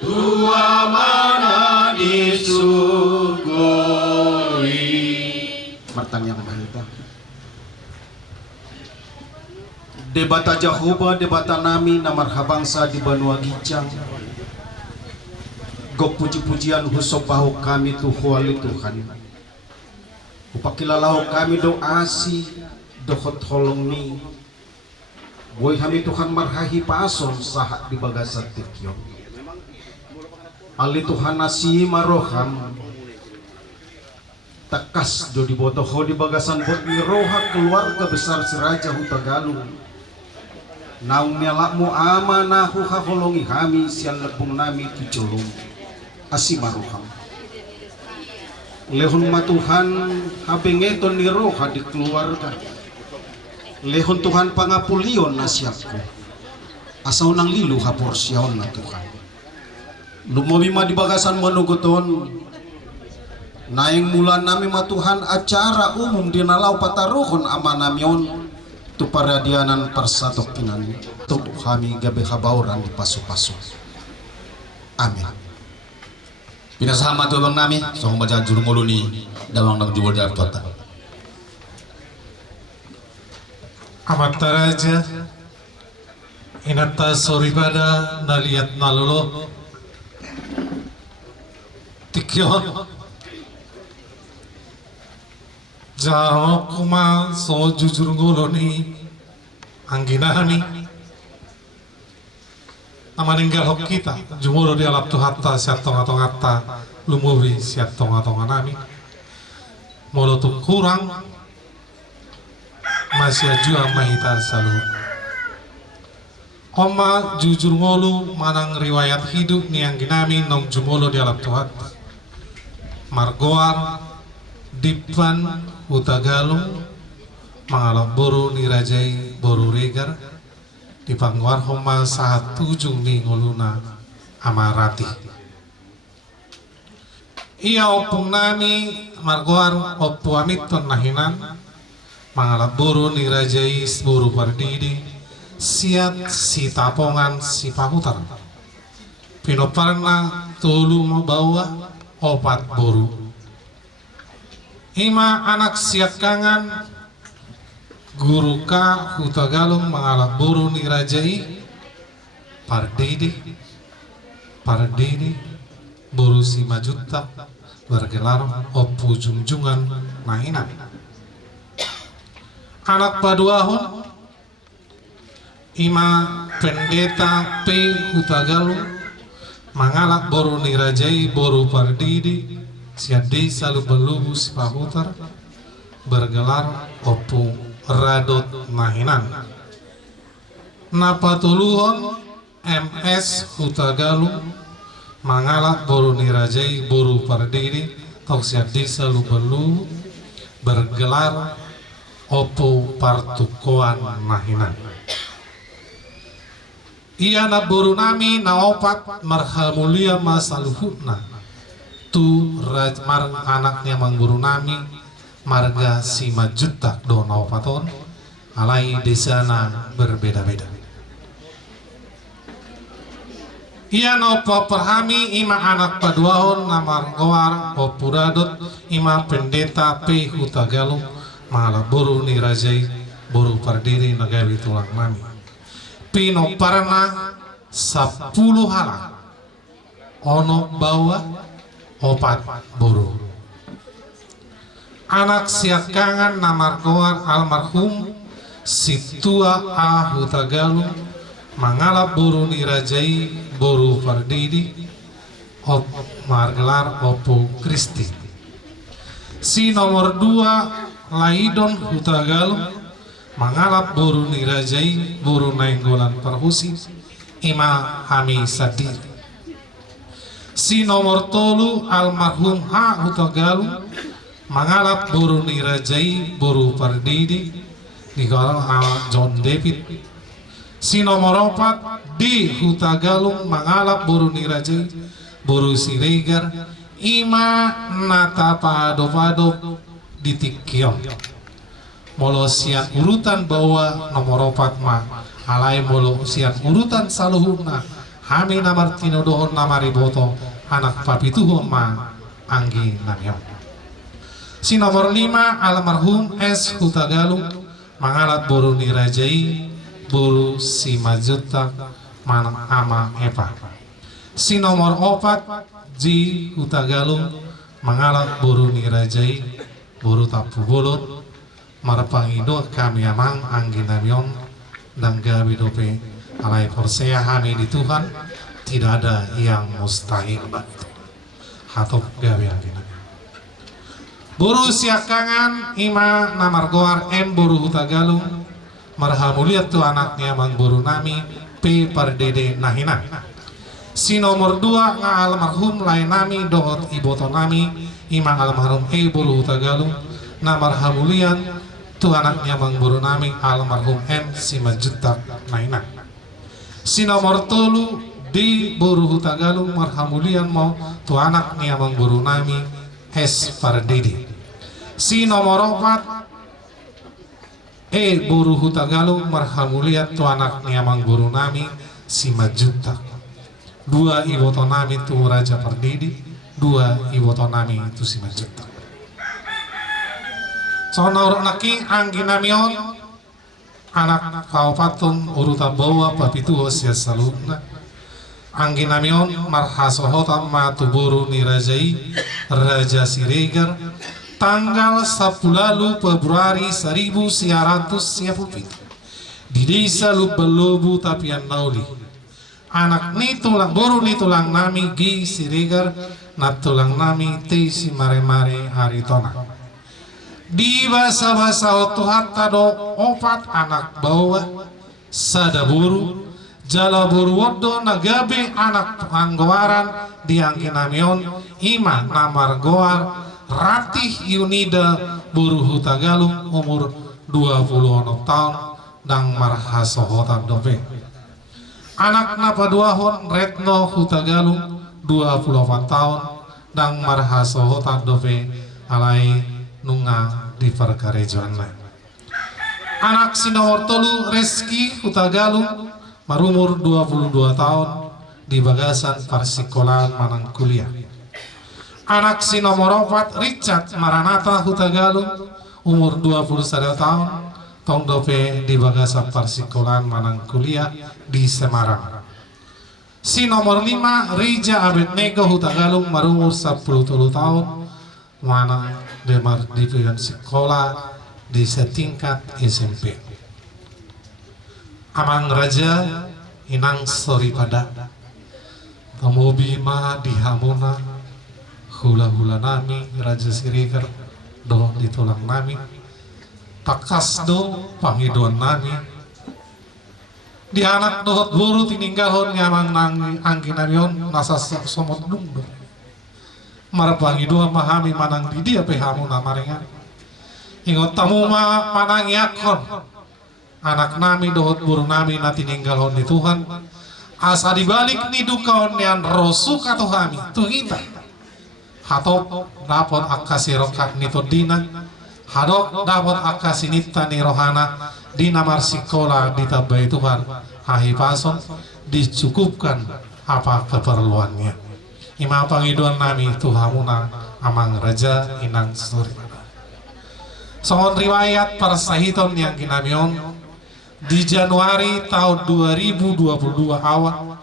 tua mana disurgoi. Martanya kita. Debata Jahoba, debata nami namar habangsa di Banua Gicang. Gok puji-pujian husopaho kami tuhuali Tuhan. Upakilalau kami do asi dohot holong ni. Boy kami Tuhan marhahi pason sahat di bagasat tikyo. Ali Tuhan nasi maroham. Takas do dibotoho di bagasan bot ni roha keluarga besar Seraja Hutagalung. Naung nialakmu amanahu haholongi kami siang lepung nami tuculung asimaruham. Lehon matuhan habengeton ni roha di keluarga. Lehon Tuhan pangapulion nasiapku. Asaw nang lilu haporsyaon na Tuhan. Lumobima di bagasan manuguton. Naing mulan nami matuhan acara umum di nalau pataruhon amanamion. Tu paradianan persatok kinani tu kami gabe habauran di pasu-pasu. Amin. Pinasama tu abang nami song baca jurung uluni dawang nang jubur dalam kota. Amat taraja inata soribada naliat nalolo tikyo jauh kuma so jujur ngoloni angginani amaninggal hok kita jumuro di alap tuhatta siat tonga-tongata lumuwi siat tonga-tonga nami molo tu kurang masih jua mahita salu oma jujur ngolu manang riwayat hidup ni angginami nong jumolo di alap tuhatta margoar Dipan Hutagalung mangalap boru nirajai boru regar di pangwar homa saat tujung ni ngoluna amarati. Ia opung nami margoar opu amiton nahinan mangalap boru nirajai boru pardidi siat si tapongan si pahutar. Pinoparna tolu mabawa opat boru. Ima anak siat kangan guru ka Hutagalung mangalap boru ni rajai pardidi boru si majuta bergelar opu jungjungan mainan. Anak paduahon ima pendeta P Hutagalung mangalap boru ni rajai boru pardidi siat desa lupa-lubu si pahutar bergelar opu radot mahinan. Napatuluhon MS Hutagalung mangalap boru nirajai boru pardidi tok siat desa lupa-lubu bergelar opu partukoan mahinan. Ia na boru nami na opat marhamulia masaluhutna tu mar anaknya mangguru nami marga si majutak donau paton alai desana berbeda-beda. Ia nopo perhami ima anak paduahon namar goar popuradot ima pendeta P Hutagalung malah boru nirajai boru pardiri nagari tulang nami pino parna 10 halang ono bawa opat boru. Anak siat kangan namar goar almarhum Situa A Hutagalung mangalap boru nirajai boru pardidi op margelar opu Kristi. Si nomor 2 Laidon Hutagalung mangalap boru nirajai boru nainggolan perhusi ima hami sadiri. Si nomor 3 almarhum H Hutagalung mangalap boru nirajai boru pardidi di golong John David. Si nomor 4 D Hutagalung mangalap boru nirajai boru siregar ima nata pado ditikion molo sian urutan bawa nomor 4 ma alai molo sian urutan saluhuna hami namar tinodohon namari boto anak papituho ma anggi namion. Si nomor 5 almarhum S Hutagalung mangalat boru nirajai boru si majuta manang ama Eva. Si nomor 4 Ji Hutagalung mangalat boru nirajai boru tapu bolot marapangido kami amang anggi namion dan gabi dope alai persea kami di Tuhan tidak ada yang mustahil hatop gabi anggi namion. Boru siakangan ima namar goar M boru Hutagalung marhamuliat tu anaknya mang boru nami P pardede nahina. Si nomor 2 nga almarhum lain nami dohot iboto nami ima almarhum E boru Hutagalung namar hamulian tu anaknya mang boru nami almarhum M si majutak nahina. Si nomor 3 di boru Hutagalung marhamulian mau tu anaknya mang boru nami S pardede. Si nomor 4 E boru Hutagalung marhamuliat tu anaknya mang boru nami si majutak. 2 iboto nami tu raja pardidi, 2 iboto nami tu si majutak. So naurok naki anggi namion anak kaupatung uruta bawa papituho sia saluna anggi namion marhasohota ma tu boru ni rajai Raja Siregar tanggal 10 Februari 1997 di desa Lubalobu Tapian Nauli. Anak ni tulang boru ni tulang nami Gi Siregar na tulang nami Te si mare-mare haritona. Di basa-basa otuhatta do 4 anak bawa sada boru jala boru wodo nagabe anak anggoaran di angki namion ima namar goar Ratih Yunida boru Hutagalung umur 26 tahun dan marhasohotan dope. Anak napaduahon Retno Hutagalung 28 tahun dan marhasohotan dope alai nunga di perkarejoan. Anak si nomor 3 Reski Hutagalung marumur 22 tahun di bagasan persikolan manang kuliah. Anak si nomor 4 Richard Maranata Hutagalung umur 21 tahun tong dope di bagasan persikolan manang kuliah di Semarang. Si nomor 5 Rija Abednego Hutagalung marumur 10 tahun mana demar di sekolah di setingkat SMP. Amang Raja inang sori pada tamobi ma di hamuna hula-hula nami Raja Siregar do ditulang nami takas do pangiduan nami di anak dohot buru tininggalhon ngamang nang angkin namion nasa somot dungdo marapangidua mahami manang di dia pehamu namaringan ingot tamu ma manang yakon anak nami dohot buru nami na tininggalhon di Tuhan asa dibalik ni dukaon nian rosuka tuhami tu kita hatop dapat akasi rokat nito dina hadok dapat akasi nita ni rohana di namar sikola ditabai Tuhan hahi pason dicukupkan apa keperluannya ima pangiduan nami tuhamuna amang Raja inang suri. Soal riwayat persahiton yang kinamion di Januari tahun 2022 awal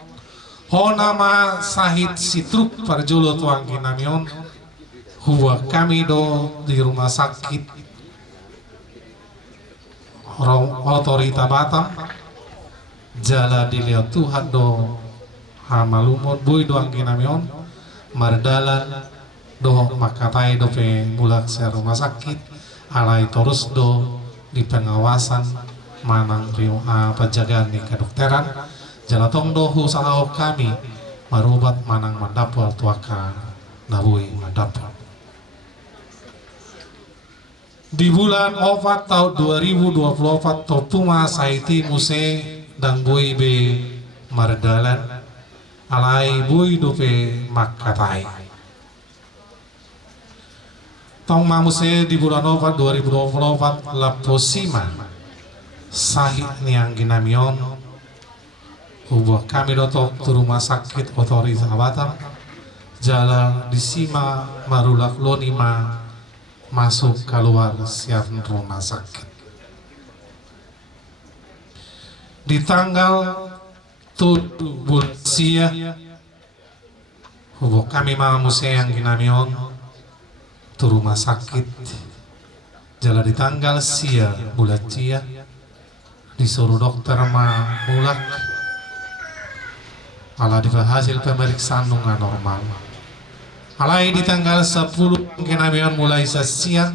honama sahit sitruk parjolo tuang kinamion huwa kami do di rumah sakit otorita Batam jala dilihat Tuhan do hamalumot boy doang kinamion mardalan do makatai do pe mulak sa rumah sakit alai terus do di pengawasan manang penjagaan di kedokteran jalatong dohu sahau kami marubat manang mandapol tuaka nabui mandapol. Di bulan 4 tahun 2024 topuma saiti muse dan bui be mardalan alai bui dope makatai Tong mamuse di bulan Novat 2024 Laposima sahih niang ginamion ubah kami dotok ke rumah sakit otoritas Batam jalan disima marulak lonima masuk keluar siap rumah sakit di tanggal 7 bulan sia ubah kami mamuse yang ginamion ke rumah sakit jalan di tanggal sia bulan cia disuruh dokter mulak ala di hasil pemeriksaan nunga normal alai di tanggal 10 kenamian mulai siang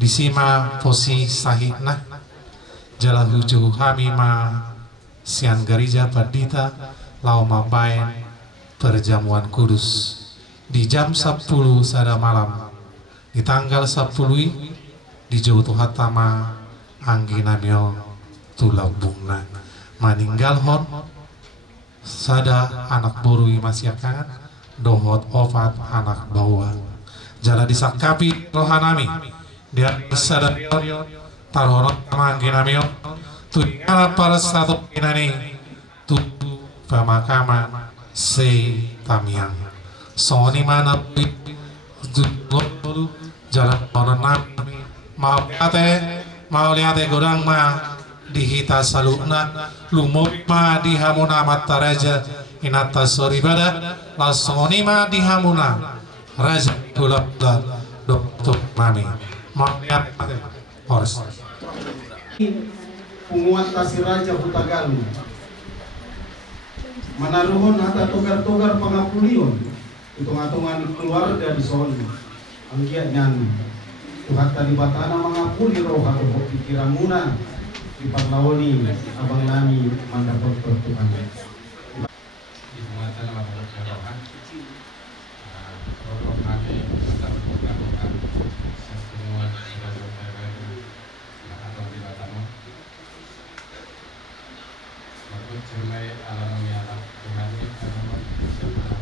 disima posisi sahihna jalan huju kami ma sian gereja padita lau mabain perjamuan kudus di jam 10 sada malam di tanggal 10 di Jawa Tuhatama anggina mio tulang bungna meninggal hon sada anak borui masyakan dohot opat anak bawa jala disakapi rohanami dia sada taroron anggina mio tuingala para satu inani tutu pemakaman se tamiang soni mana jalan orang mau lihat gorang ma dihita salukna lumut ma dihamuna mata raja inata soribada lasoni ma dihamuna raja gulab dokter mami mau lihat horse punguan tasir raja hutagalu manaruhun hata togar-togar pangapulion hitung-hitungan keluarga di soni anggiat nyan Tuhan tadi batana mengapuli roh atau pikiran muna di parlawoni abang nami mandapat pertuhan di muatan abang jarohan roh kami mendapat pertuhan semua atau di batana waktu cermai alam miara Tuhan ini karena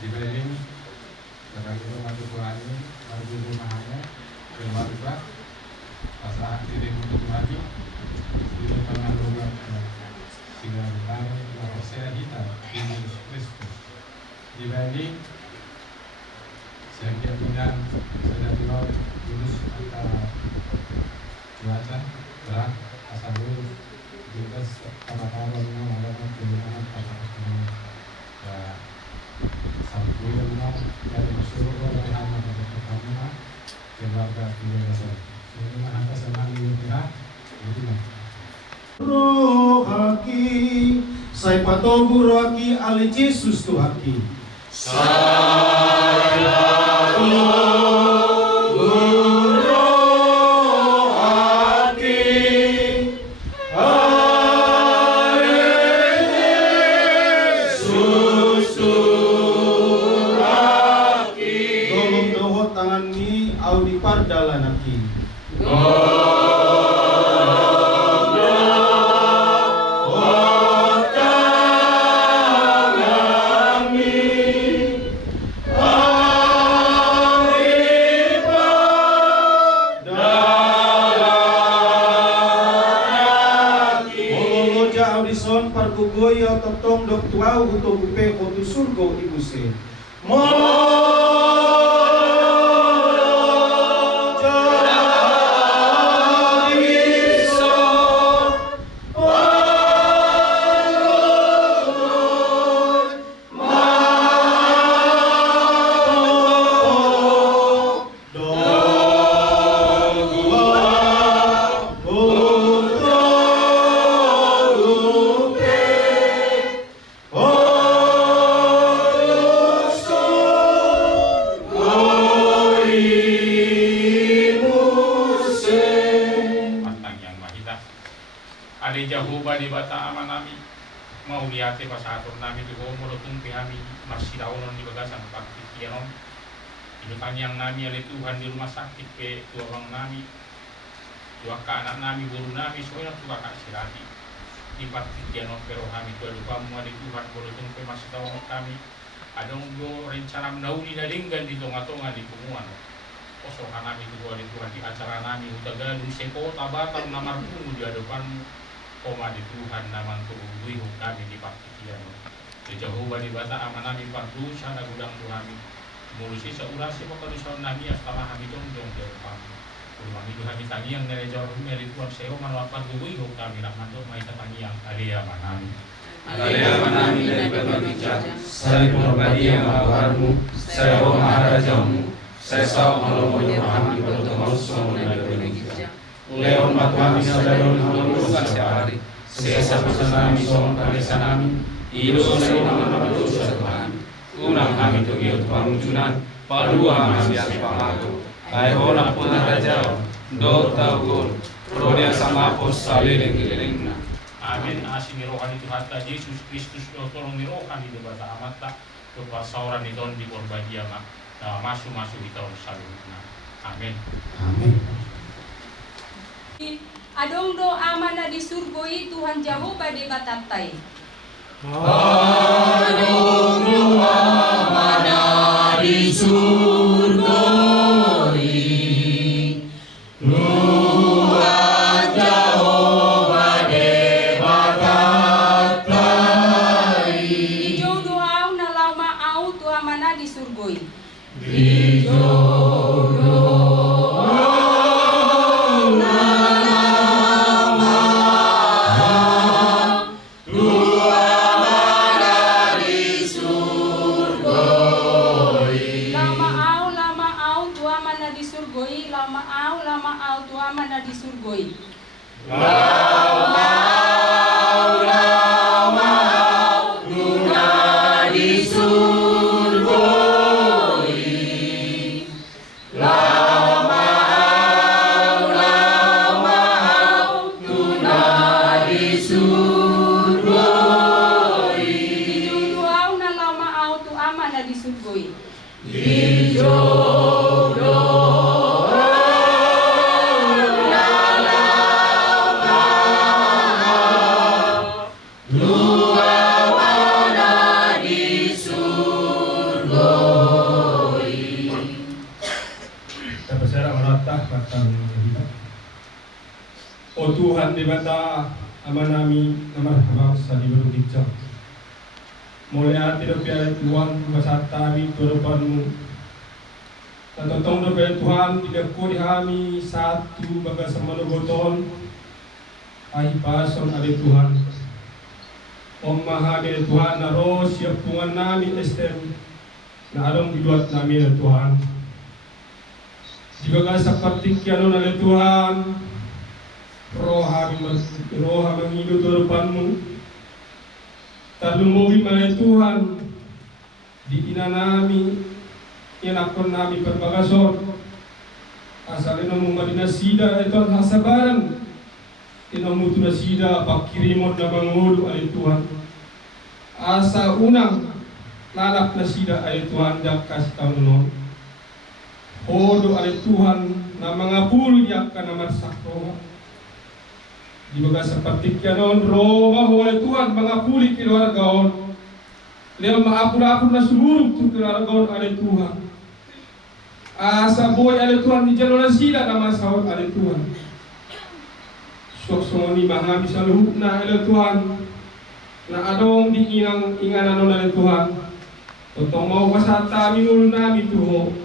di Berlin sebagai rumah Tuhan ini bagi rumahnya keluarga pasal diri untuk lagi tidak pernah lupa sehingga benar saya kita Yesus Kristus di Berlin saya dengan sedang dilaut lulus antara cuaca berat asal dulu juga sama-sama mengadakan kebenaran pasal ya sampai rumah dari seluruh dari anak pertama keluarga keluarga ini anda senang diudah jadi roh haki saya patogu rohaki ali Yesus tu haki saya Goyo totong dok tuau uto bupe kotu surgo ibu se. Jehovah di bata amanami mau liate pasator nami di homo lotung pihami masih daunon di bagasan pakti kianom hidupan yang nami oleh Tuhan di rumah sakit pe tuang nami dua anak nami guru nami semuanya tua kak sirati di pakti kianom pero kami tua lupa mu di Tuhan lotung pe setahun kami. Adong do rencana menauni dalinggan di tonga-tonga di kumuan. Oso hanami itu di Tuhan di acara nami utagalung seko tabatang namar bungu di hadapanmu. Koma di Tuhan naman turului kami di paktikian. Sejauh di bata amanami pardusa na gudang Tuhami. Mulusi seurasi pakadusan nami astama kami dong depan. Ulama itu kami tangiang nerejor meri Tuhan seo manwapanului kami nak mantuk mai tangiang alia manami. Alia manami dari berbagian. Saya pribadi yang mahawarmu, saya maharajamu, saya sah malomonya kami bertemu semua dari berbagian. Leon matuami sadarun hamulukan sehari. Sesa pesanami soal kalesanami. Ido selain nama dosa Tuhan. Unang kami tugiot pangujunan. Padua masih pamago. Ayona pun rajau. Do taugur. Rodia sama pos salileng-lelengna. Amin. Asini rohani Tuhan ta Yesus Kristus do tolong ni rohani di bata amata. Kepasauran di tahun di korbadia mak. Masuk di tahun selanjutnya. Amin. Amin. Adong do amana di surgoi Tuhan Jehovah de batatai. Adong do amana di surgoi Tuhan Jehovah de batatai. Ijo do au na lama au tu amana di surgoi. O Tuhan di bata amanami namar habangsa di berukicam. Mulai hati dopiara Tuhan masatami turupanmu. Tatotong dopiara Tuhan tidak ko dihami satu baga samanugoton. Ay pason ali Tuhan. Om maha dari Tuhan naro siap pungan nami estem na adong dibuat nami ya Tuhan. Juga seperti kianon ali Tuhan. Roha mengidu turupanmu. Terlumbuhi oleh Tuhan di ina nami yang akon nami perbagason asalnya namu madina sida itu hasabaran inamu tu sida pakirimon na bangudu oleh Tuhan asa unang lalap na sida oleh Tuhan dak kasih tahu hodo oleh Tuhan na mangapuli yak kana marsakro di baga seperti kianon roh oleh Tuhan mengapuli keluarga on leo maapur-apur na seluruh tu keluarga on oleh Tuhan asa boy oleh Tuhan di jalur sida nama sahur oleh Tuhan sok ni mahami saluh na oleh Tuhan na adong di inganan oleh Tuhan totong mau pasata minul nami tuho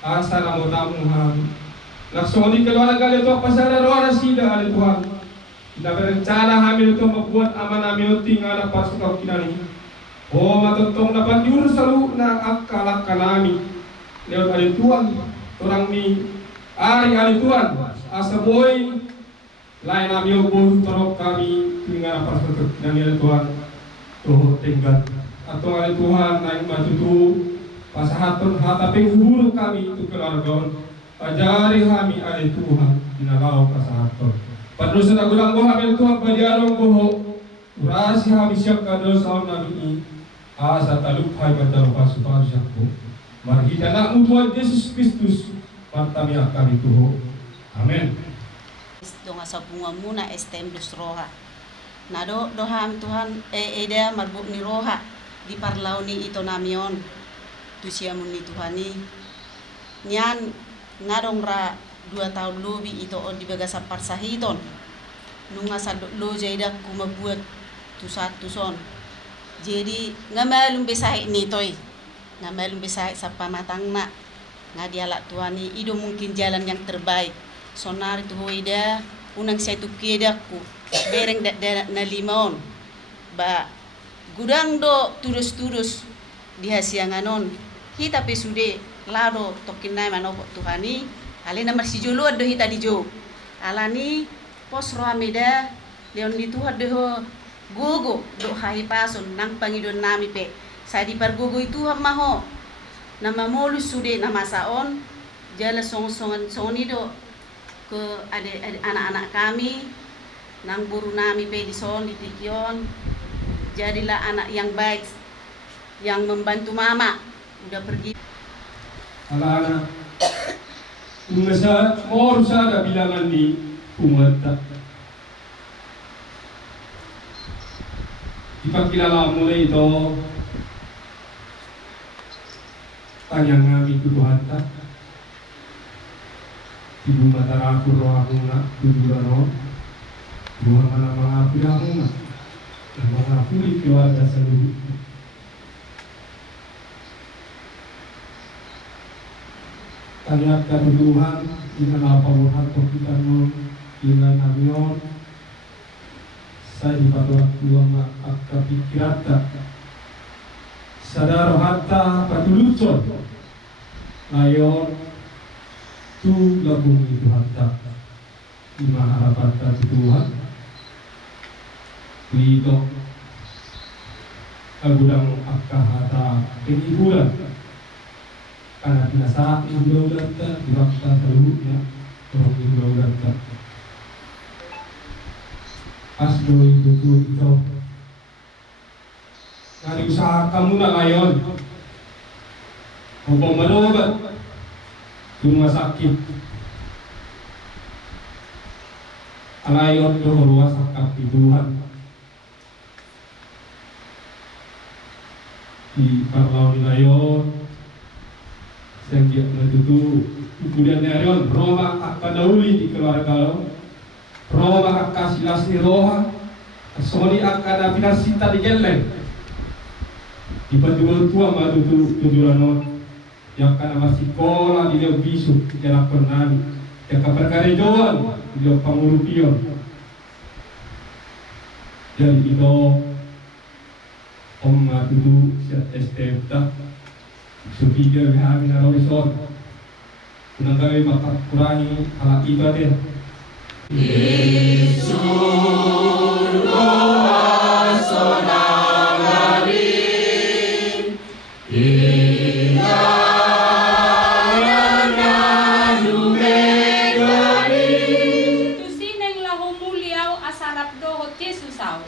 asa namo tamu ham naksoni keluarga oleh Tuhan pasara roh sida oleh Tuhan. Kita berencana hamil itu membuat aman hamil tinggal pas kau kinani. Oh matotong dapat jurus selalu na akal nami. Lewat ali Tuhan orang ni ari ali Tuhan asa boy lain hamil pun terok kami tinggal pas kau kinani ali Tuhan. Tuh tinggal atau ali Tuhan naik matutu pasahaton hataping huru kami itu keluarga. Ajari kami ali Tuhan dinalau pasahaton. Panusan agulang ko hamil Tuhan padiarong ko urasi habis siap kado sa nami asa talupay padaro pasukan siya ko marhita na Tuhan Yesus Kristus partami kami tuho amen. Donga sa bunga muna estem dus roha. Nado doham Tuhan eda marbuk ni roha di parlauni ito namion tu siamun ni Tuhani nyan ngadong ra 2 tahun lebih itu on di bagasa parsahiton nunga sadok lo jaidak kumabuat tu satu son jadi ngamalum besahik ni toy ngamalum besahik sa pamatangna ngadialak Tuhani ido mungkin jalan yang terbaik sonar itu hoida unang saya tu kedaku bereng na limon ba gudang do turus dihasianganon kita pesude lado tokinai manopok Tuhani ale namar si jolo do hita dijo alani pos roameda leon di Tuhan do gogo do hai pason nang pangidon nami pe sa di pargogo itu maho nama molus sude nama saon jala song-songan soni do ke ada anak-anak kami nang guru nami pe di son di tikion jadilah anak yang baik yang membantu mama udah pergi anak-anak Mengasa mau ada bilangan ni kumata. Ipakilala mulai itu tanya ngami ku Tuhan tak. Ibu matara aku roh aku nak tudurano. Buah mana mengaku aku nak. Mengaku di keluarga seluruh. Tanya kebutuhan ina pamuhan kita no ina namion saya dipatua tuang akka pikirata sadar hatta patulucon layon tu labung itu hatta ima harapan Tuhan itu agudang akka hatta penibulan karena binasa ibu data diwakta seluruhnya orang ibu data pas doi betul itu dari usaha kamu nak layon hukum berobat di rumah sakit layon doh luas sakit di Tuhan di parlau layon sehingga itu kemudian Nerion Roma akan dauli di keluarga Roma akan silasi roha Sony akan apinasita di geleng di batu tua madu tujuan yang akan masih sekolah di leo bisu jalan pernani yang kabar karejoan di leo pangurupion jadi itu om madu siat STF dah Sepiga kami nak horizon, unang kami kurangi alat ibadah. Yesus Tusineng lahu muliaw asarap dohot Yesusaw.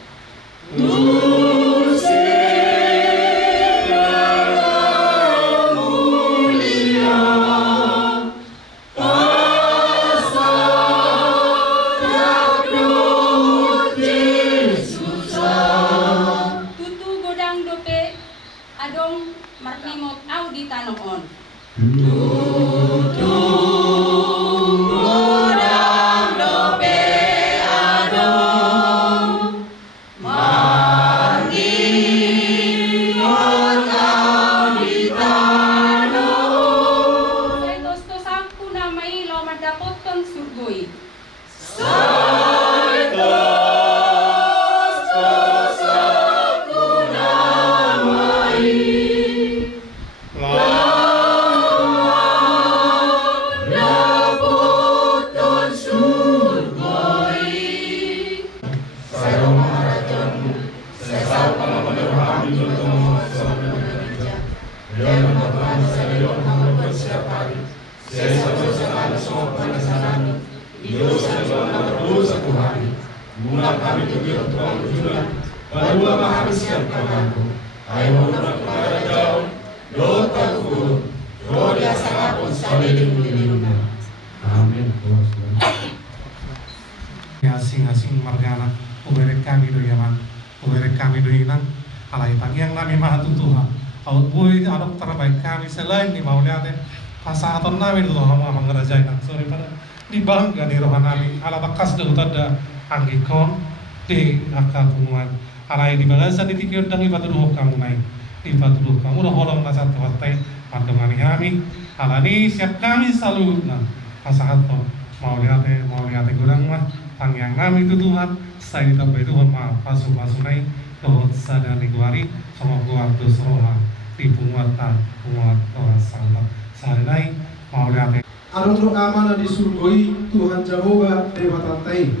Asing-asing margana ubere kami do yaman ubere kami do inang alai tang yang nami Tuhan. Aut bui anak terbaik kami selain di mauliate pasahatan nami itu Tuhan mau mengerjain sorry pada dibangga di rohan nami ala bakas dulu tada anggikon di akal pumuan alai di balasan di tikir dan ibatu dulu kamu naik ibatu dulu kamu udah holong nasat tewatai pandemani kami alani siap kami selalu nah pasahatan mauliate kurang mah pangyang nami itu Tuhan saya ditambah Tuhan maaf pasu naik dohot sadar diguari sama gua dos roha di punguat roha sangat sarinai mau lihat Anong amanah disurgoi Tuhan Jehovah Dewa Tatai